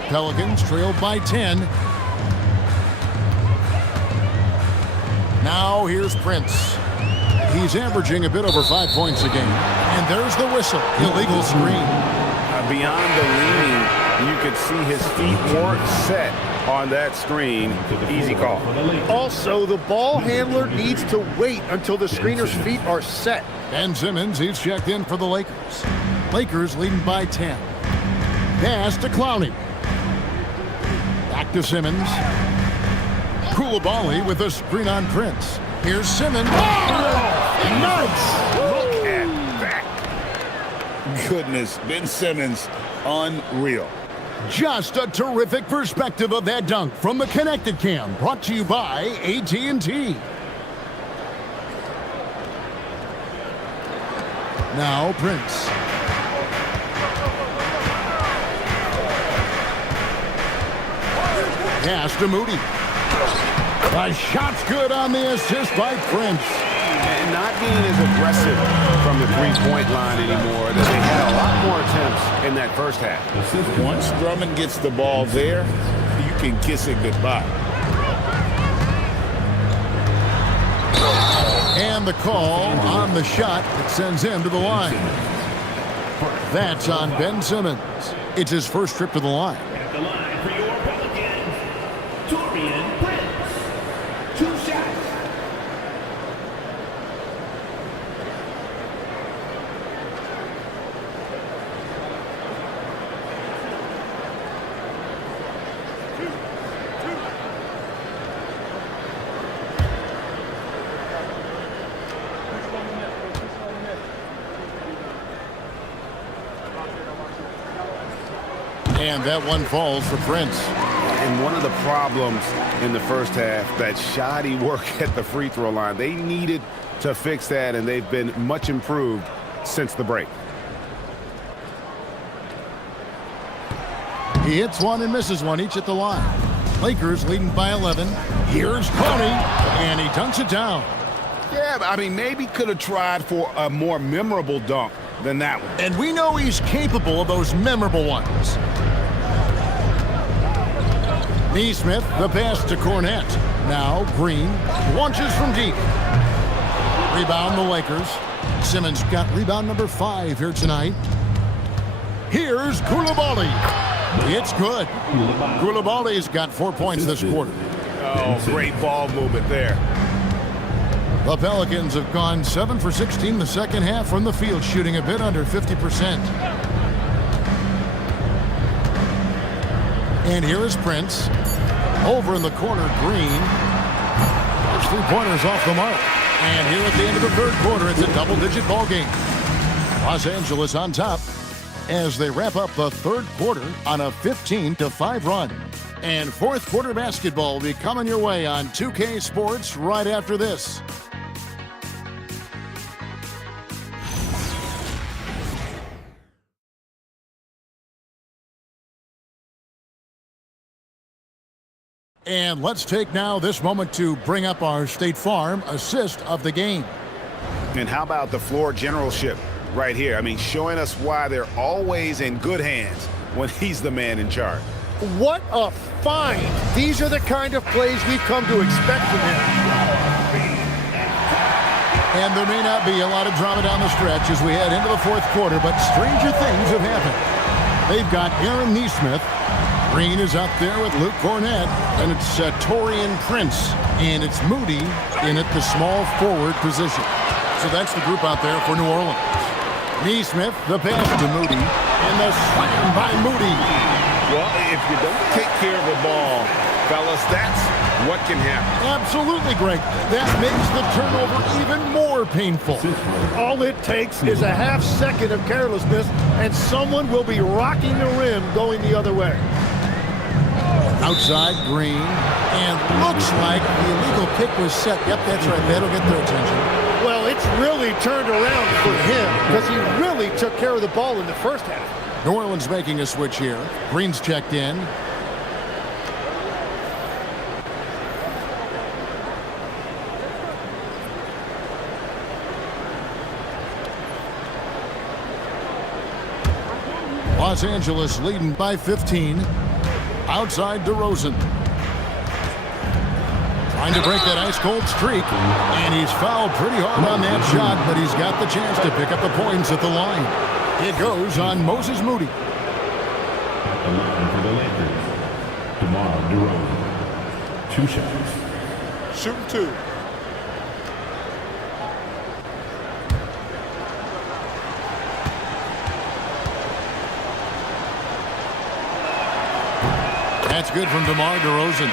Pelicans trailed by 10. Now here's Prince. He's averaging a bit over 5 points a game. And there's the whistle. Illegal screen. Beyond the leaning, you could see his feet weren't set on that screen. Easy call. Also, the ball handler needs to wait until the screener's feet are set. Ben Simmons, he's checked in for the Lakers. Lakers leading by 10. Pass to Clowney. Back to Simmons. Koulibaly with a screen on Prince. Here's Simmons. Oh! Nice! Look at that. Goodness, Ben Simmons, unreal. Just a terrific perspective of that dunk from the Connected Cam, brought to you by AT&T. Now Prince. Pass to Moody. The shot's good on the assist by Prince. And not being as aggressive from the three-point line anymore. They had a lot more attempts in that first half. Once Drummond gets the ball there, you can kiss it goodbye. And the call on the shot that sends him to the line. That's on Ben Simmons. It's his first trip to the line. At the line for your Pelicans, Taurean Prince. 2 shots. And that one falls for Prince. And one of the problems in the first half, that shoddy work at the free throw line. They needed to fix that, and they've been much improved since the break. He hits one and misses one, each at the line. Lakers leading by 11. Here's Clowney, and he dunks it down. Yeah, I mean, maybe could have tried for a more memorable dunk than that one. And we know he's capable of those memorable ones. Neesmith, the pass to Cornette. Now Green launches from deep. Rebound the Lakers. Simmons got rebound number 5 here tonight. Here's Koulibaly. It's good. Koulibaly's got 4 points this quarter. Oh, great ball movement there. The Pelicans have gone 7 for 16 the second half from the field, shooting a bit under 50%. And here is Prince. Over in the corner, Green. Those 3-pointers off the mark. And here at the end of the third quarter, it's a double-digit ball game. Los Angeles on top as they wrap up the third quarter on a 15-5 run. And fourth quarter basketball will be coming your way on 2K Sports right after this. And let's take now this moment to bring up our State Farm assist of the game. And how about the floor generalship right here? I mean, showing us why they're always in good hands when he's the man in charge. What a find. These are the kind of plays we've come to expect from him. And there may not be a lot of drama down the stretch as we head into the fourth quarter, but stranger things have happened. They've got Aaron Nesmith. Green is up there with Luke Cornett, and it's Taurean Prince, and it's Moody in at the small forward position. So that's the group out there for New Orleans. Nesmith, the pass to Moody, and the slam by Moody. Well, if you don't take care of the ball, fellas, that's what can happen. Absolutely, Greg. That makes the turnover even more painful. All it takes is a half second of carelessness, and someone will be rocking the rim going the other way. Outside, Green, and looks like the illegal kick was set. Yep, that's right. That'll get their attention. Well, it's really turned around for him because he really took care of the ball in the first half. New Orleans making a switch here. Green's checked in. Los Angeles leading by 15. Outside DeRozan. Trying to break that ice-cold streak. And he's fouled pretty hard on that shot, but he's got the chance to pick up the points at the line. It goes on Moses Moody. At the line for the Lakers, DeMar DeRozan. 2 shots. Shooting 2. That's good from DeMar DeRozan.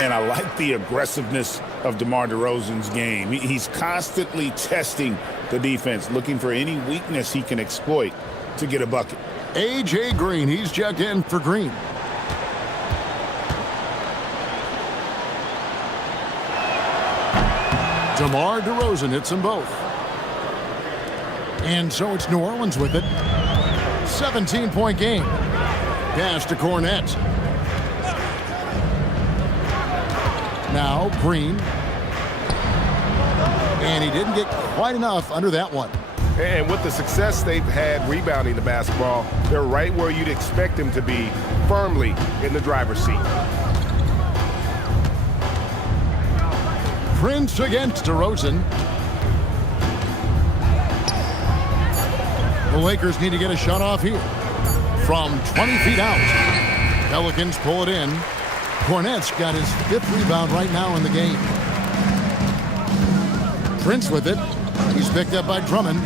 And I like the aggressiveness of DeMar DeRozan's game. He's constantly testing the defense, looking for any weakness he can exploit to get a bucket. A.J. Green, he's checked in for Green. DeMar DeRozan hits them both. And so it's New Orleans with it. 17-point game. Pass to Cornett. Now Green. And he didn't get quite enough under that one. And with the success they've had rebounding the basketball, they're right where you'd expect them to be, firmly in the driver's seat. Prince against DeRozan. The Lakers need to get a shot off here. From 20 feet out. Pelicans pull it in. Cornett's got his 5th rebound right now in the game. Prince with it. He's picked up by Drummond.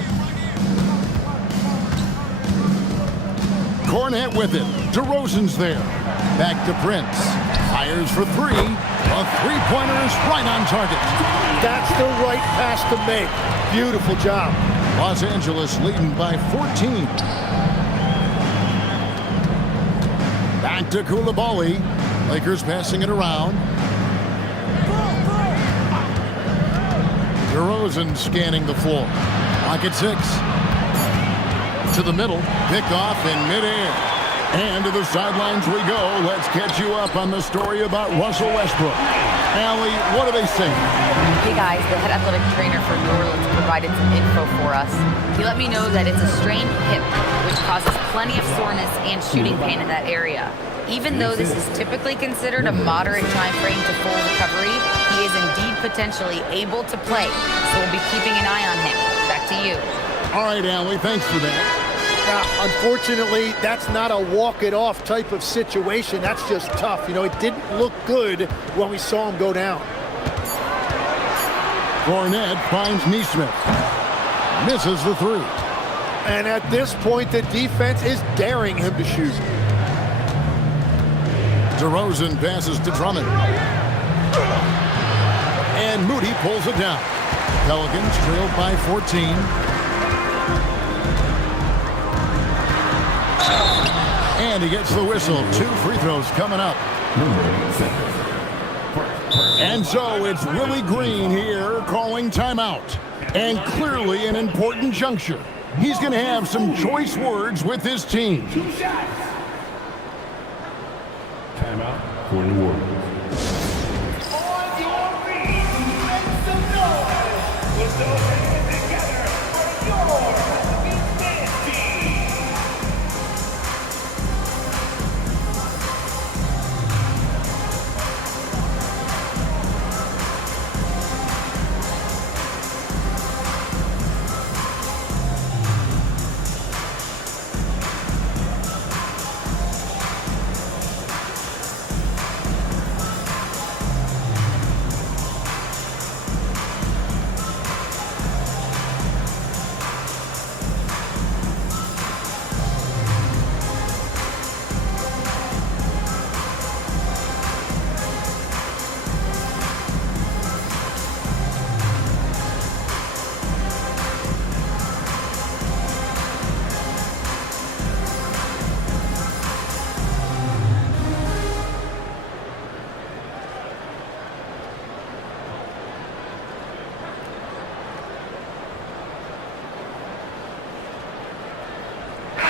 Cornett with it. DeRozan's there. Back to Prince. Fires for 3. A 3-pointer is right on target. That's the right pass to make. Beautiful job. Los Angeles leading by 14. Back to Koulibaly. Lakers passing it around. DeRozan scanning the floor. Lock at 6. To the middle. Pick off in midair. And to the sidelines we go. Let's catch you up on the story about Russell Westbrook. Allie, what are they saying? Hey guys, the head athletic trainer for New Orleans provided some info for us. He let me know that it's a strained hip, which causes plenty of soreness and shooting pain in that area. Even though this is typically considered a moderate time frame to full recovery, he is indeed potentially able to play. So we'll be keeping an eye on him. Back to you. All right, Allie, thanks for that. Now, unfortunately, that's not a walk-it-off type of situation. That's just tough. You know, it didn't look good when we saw him go down. Fournette finds Neesmith. Misses the three. And at this point, the defense is daring him to shoot. DeRozan passes to Drummond. And Moody pulls it down. Pelicans trailed by 14. And he gets the whistle. 2 free throws coming up. And so it's Willie Green here calling timeout. And clearly an important juncture. He's going to have some choice words with his team. Timeout for New Orleans. On your feet, make some noise. Put those hands together for your Pelicans dance team.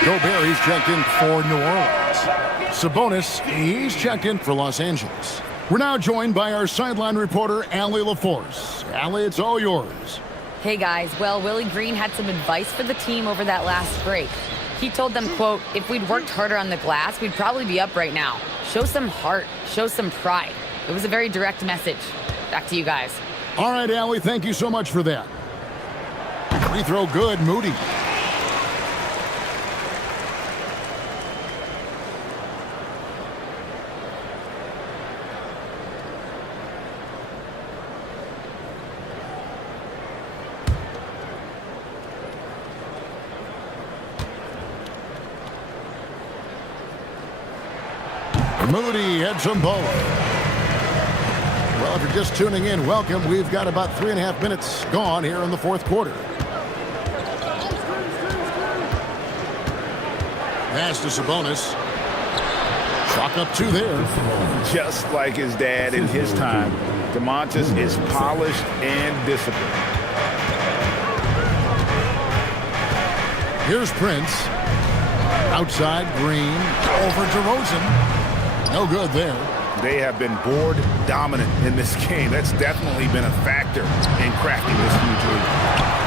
Gobert, he's checked in for New Orleans. Sabonis, he's checked in for Los Angeles. We're now joined by our sideline reporter, Allie LaForce. Allie, it's all yours. Hey guys, well, Willie Green had some advice for the team over that last break. He told them, quote, if we'd worked harder on the glass, we'd probably be up right now. Show some heart, show some pride. It was a very direct message. Back to you guys. All right, Allie, thank you so much for that. Free throw good, Moody. Moody heads them both. Well, if you're just tuning in, welcome. We've got about 3.5 minutes gone here in the fourth quarter. Pass to Sabonis. Chalk up 2 there. Just like his dad in his time, Domantas is polished and disciplined. Here's Prince. Outside, Green. Over DeRozan. No good there. They have been board dominant in this game. That's definitely been a factor in cracking this huge lead.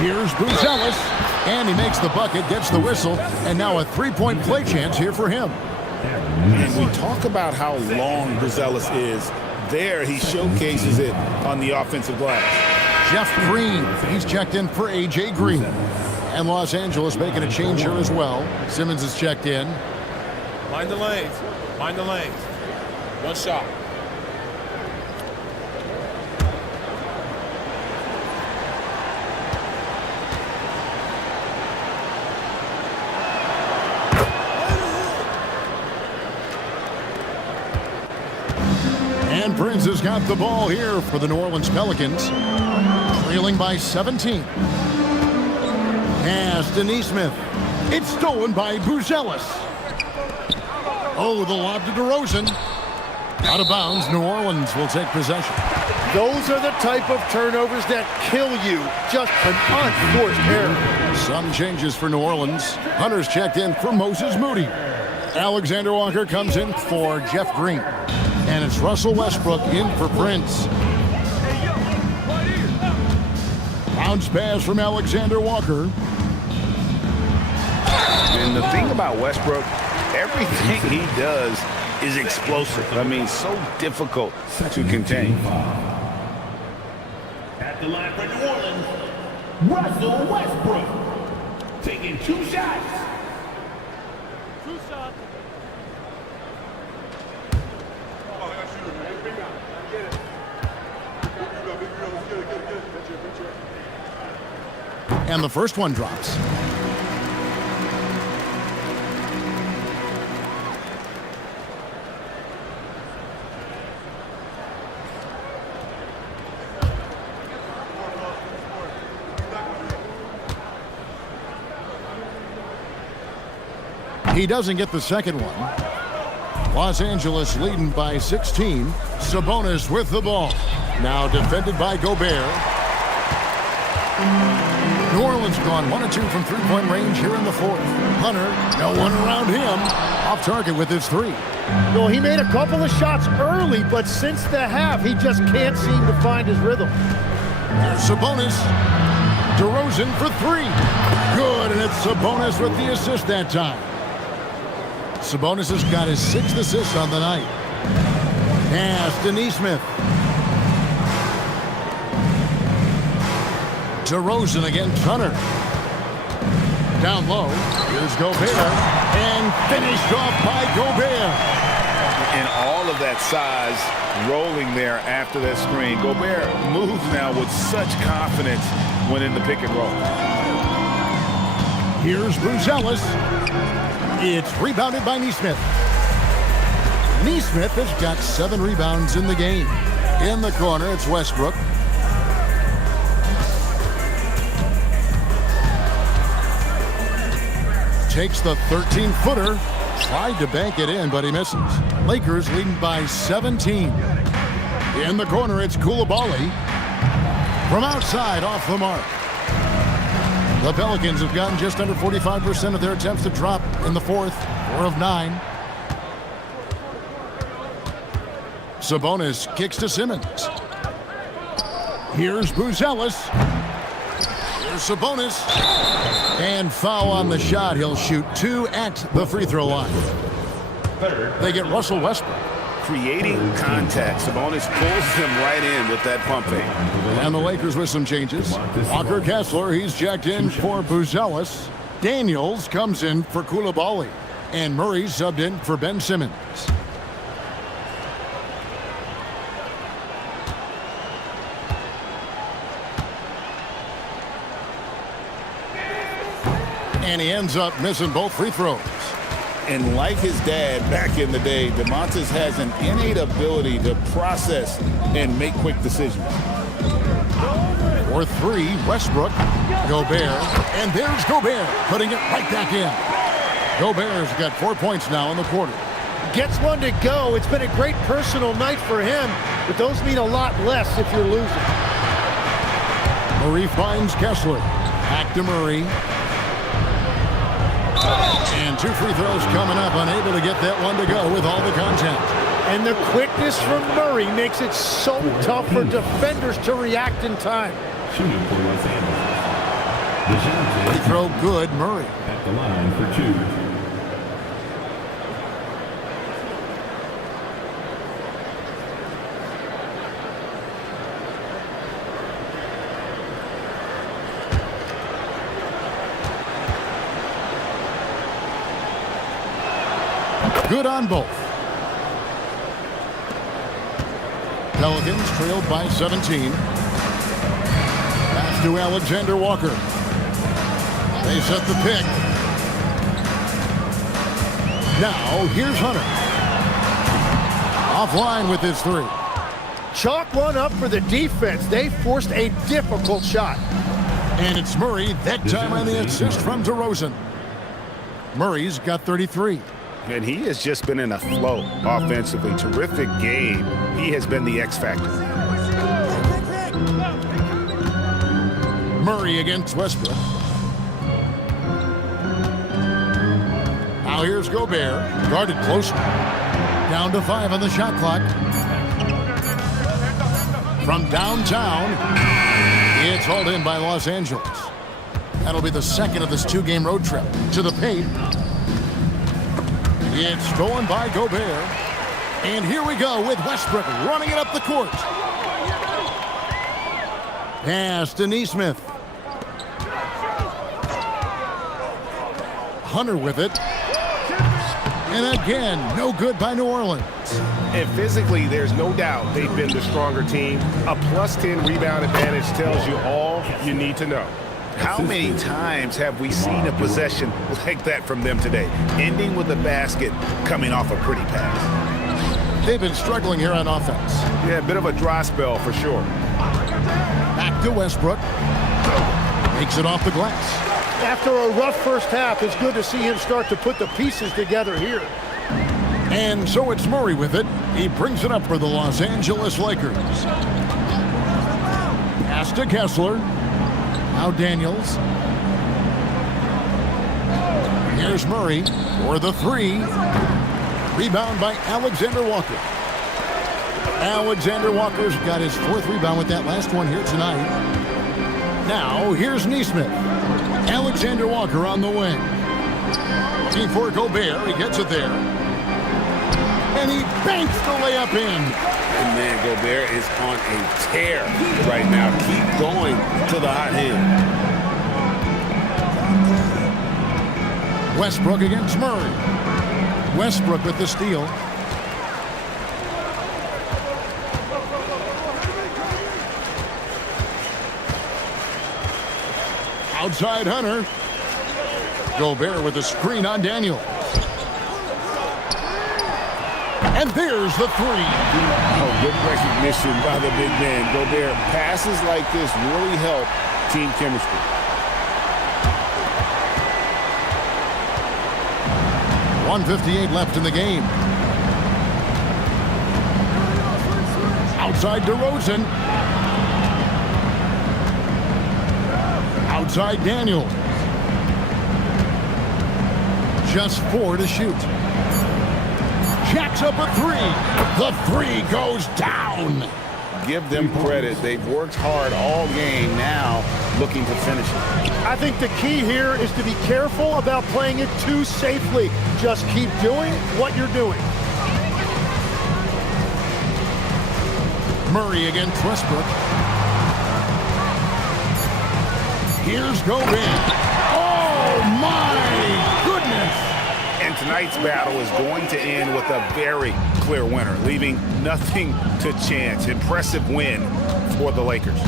Here's Buzelis, and he makes the bucket, gets the whistle, and now a 3-point play chance here for him. And we talk about how long Buzelis is. There, he showcases it on the offensive glass. Jeff Green, he's checked in for A.J. Green. And Los Angeles making a change here as well. Simmons is checked in. Mind the lanes. Mind the lanes. One shot. And Prince has got the ball here for the New Orleans Pelicans. Trailing by 17. Pass to Neesmith. It's stolen by Buzelis. Oh, the lob to DeRozan. Out of bounds, New Orleans will take possession. Those are the type of turnovers that kill you. Just an unforced error. Some changes for New Orleans. Hunter's checked in for Moses Moody. Alexander Walker comes in for Jeff Green. And it's Russell Westbrook in for Prince. Bounce pass from Alexander Walker. And the thing about Westbrook, everything he does is explosive. I mean, so difficult to contain. At the line for New Orleans, Russell Westbrook. Taking 2 shots. And the first one drops. He doesn't get the second one. Los Angeles leading by 16. Sabonis with the ball. Now defended by Gobert. New Orleans gone 1 of 2 from three-point range here in the fourth. Hunter, no one around him. Off target with his three. Well, he made a couple of shots early, but since the half, he just can't seem to find his rhythm. There's Sabonis. DeRozan for three. Good, and it's Sabonis with the assist that time. Sabonis has got his 6th assist on the night. Pass to Nesmith. DeRozan against Hunter. Down low. Here's Gobert. And finished off by Gobert. And all of that size rolling there after that screen. Gobert moves now with such confidence when in the pick and roll. Here's Bruzelis. It's rebounded by Nesmith. Nesmith has got 7 rebounds in the game. In the corner, it's Westbrook. Takes the 13-footer. Tried to bank it in, but he misses. Lakers leading by 17. In the corner, it's Coulibaly. From outside, off the mark. The Pelicans have gotten just under 45% of their attempts to drop in the fourth. 4 of 9. Sabonis kicks to Simmons. Here's Bruzelis. Here's Sabonis. And foul on the shot. He'll shoot 2 at the free throw line. They get Russell Westbrook. Creating contact. Sabonis pulls him right in with that pump fake. And the Lakers with some changes. Walker Kessler, he's checked in for Bruzelis. Daniels comes in for Coulibaly. And Murray subbed in for Ben Simmons. And he ends up missing both free throws. And like his dad back in the day, Domantas has an innate ability to process and make quick decisions. For 3, Westbrook, Gobert, and there's Gobert putting it right back in. Gobert's got 4 points now in the quarter. Gets one to go. It's been a great personal night for him, but those mean a lot less if you're losing. Murray finds Kessler. Back to Murray. And 2 free throws coming up, unable to get that one to go with all the contact. And the quickness from Murray makes it so tough for defenders to react in time. Free throw good, Murray. At the line for 2. Good on both. Pelicans trailed by 17. Pass to Alexander Walker. They set the pick. Now, here's Hunter. Offline with his 3. Chalk one up for the defense. They forced a difficult shot. And it's Murray, that time on the assist from DeRozan. Murray's got 33. And he has just been in a flow offensively. Terrific game. He has been the X factor. Murray against Westbrook. Now here's Gobert. Guarded closer. Down to 5 on the shot clock. From downtown, it's hauled in by Los Angeles. That'll be the second of this 2-game road trip. To the paint. It's stolen by Gobert. And here we go with Westbrook running it up the court. Pass to Nesmith. Hunter with it. And again, no good by New Orleans. And physically, there's no doubt they've been the stronger team. A +10 rebound advantage tells you all you need to know. How many times have we seen a possession like that from them today, ending with a basket coming off a pretty pass? They've been struggling here on offense. Yeah, a bit of a dry spell for sure. Back to Westbrook. Makes it off the glass. After a rough first half, it's good to see him start to put the pieces together here. And so it's Murray with it. He brings it up for the Los Angeles Lakers. Pass to Kessler. Now Daniels. Here's Murray for the three. Rebound by Alexander Walker. Alexander Walker's got his 4th rebound with that last one here tonight. Now here's Nesmith. Alexander Walker on the wing. Team for Gobert. He gets it there. And he banks the layup in. And man, Gobert is on a tear right now. Keep going to the hot hand. Westbrook against Murray. Westbrook with the steal. Outside Hunter. Gobert with a screen on Daniel. And there's the three. Oh, good recognition by the big man. Gobert, passes like this really help team chemistry. .158 left in the game. Outside DeRozan. Outside Daniel. Just 4 to shoot. Jacks up a 3. The 3 goes down. Give them credit. They've worked hard all game, now looking to finish it. I think the key here is to be careful about playing it too safely. Just keep doing what you're doing. Murray against Westbrook. Here's Gobert. Oh, my goodness. And tonight's battle is going to end with a very clear winner, leaving nothing to chance. Impressive win for the Lakers.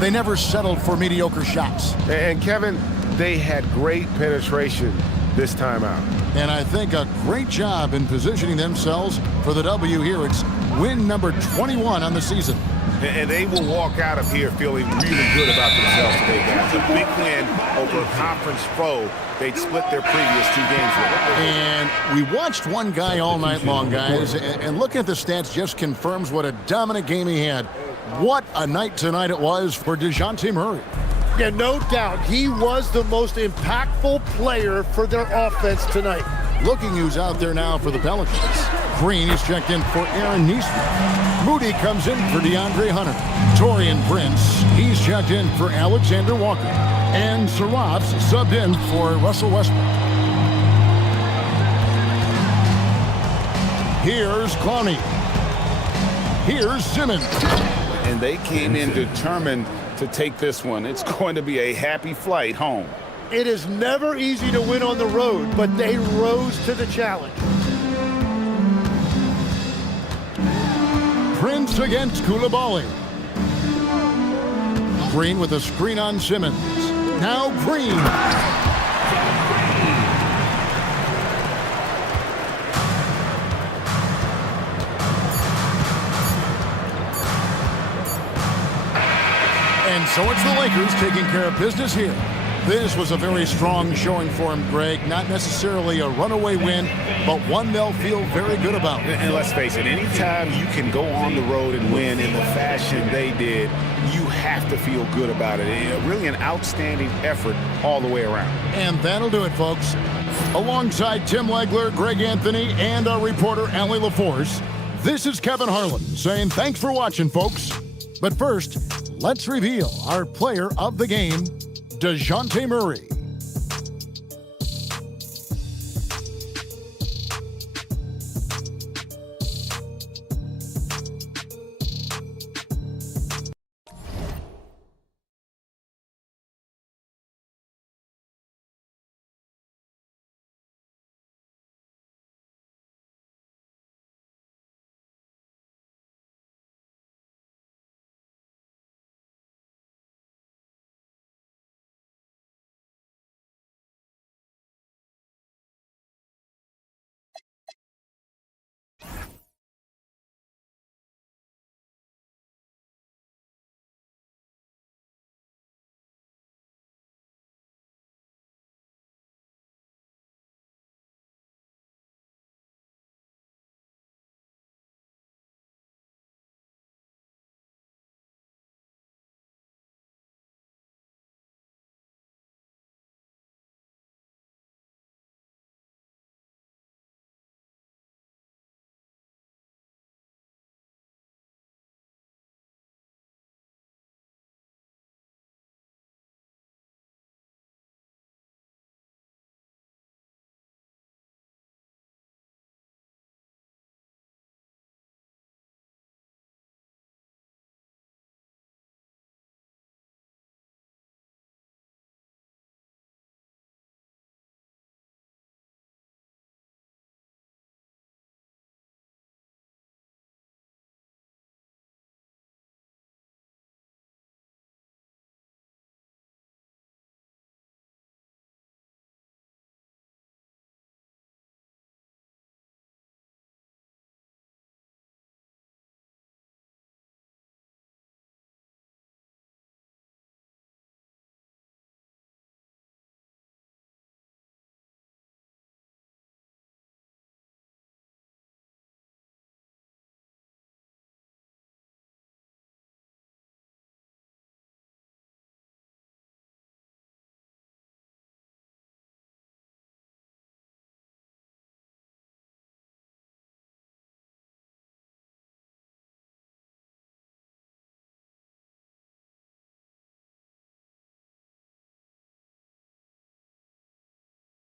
They never settled for mediocre shots. And Kevin, they had great penetration this time out. And I think a great job in positioning themselves for the W here. It's win number 21 on the season. And they will walk out of here feeling really good about themselves today, guys. A big win over a conference foe they'd split their previous 2 games with. And we watched one guy all night long, guys, and looking at the stats just confirms what a dominant game he had. What a night tonight it was for DeJounte Murray. Yeah, no doubt. He was the most impactful player for their offense tonight. Looking who's out there now for the Pelicans. Green is checked in for Aaron Nesmith. Moody comes in for DeAndre Hunter. Taurean Prince, he's checked in for Alexander Walker. And Sarab's subbed in for Russell Westbrook. Here's Clowney. Here's Simmons. And they came in determined to take this one. It's going to be a happy flight home. It is never easy to win on the road, but they rose to the challenge. Prince against Coulibaly. Green with a screen on Simmons. Now Green. And so it's the Lakers taking care of business here. This was a very strong showing for him, Greg. Not necessarily a runaway win, but one they'll feel very good about. And let's face it, anytime you can go on the road and win in the fashion they did, you have to feel good about it. Really an outstanding effort all the way around. And that'll do it, folks. Alongside Tim Legler, Greg Anthony, and our reporter, Allie LaForce, this is Kevin Harlan saying thanks for watching, folks. But first, let's reveal our player of the game, DeJounte Murray.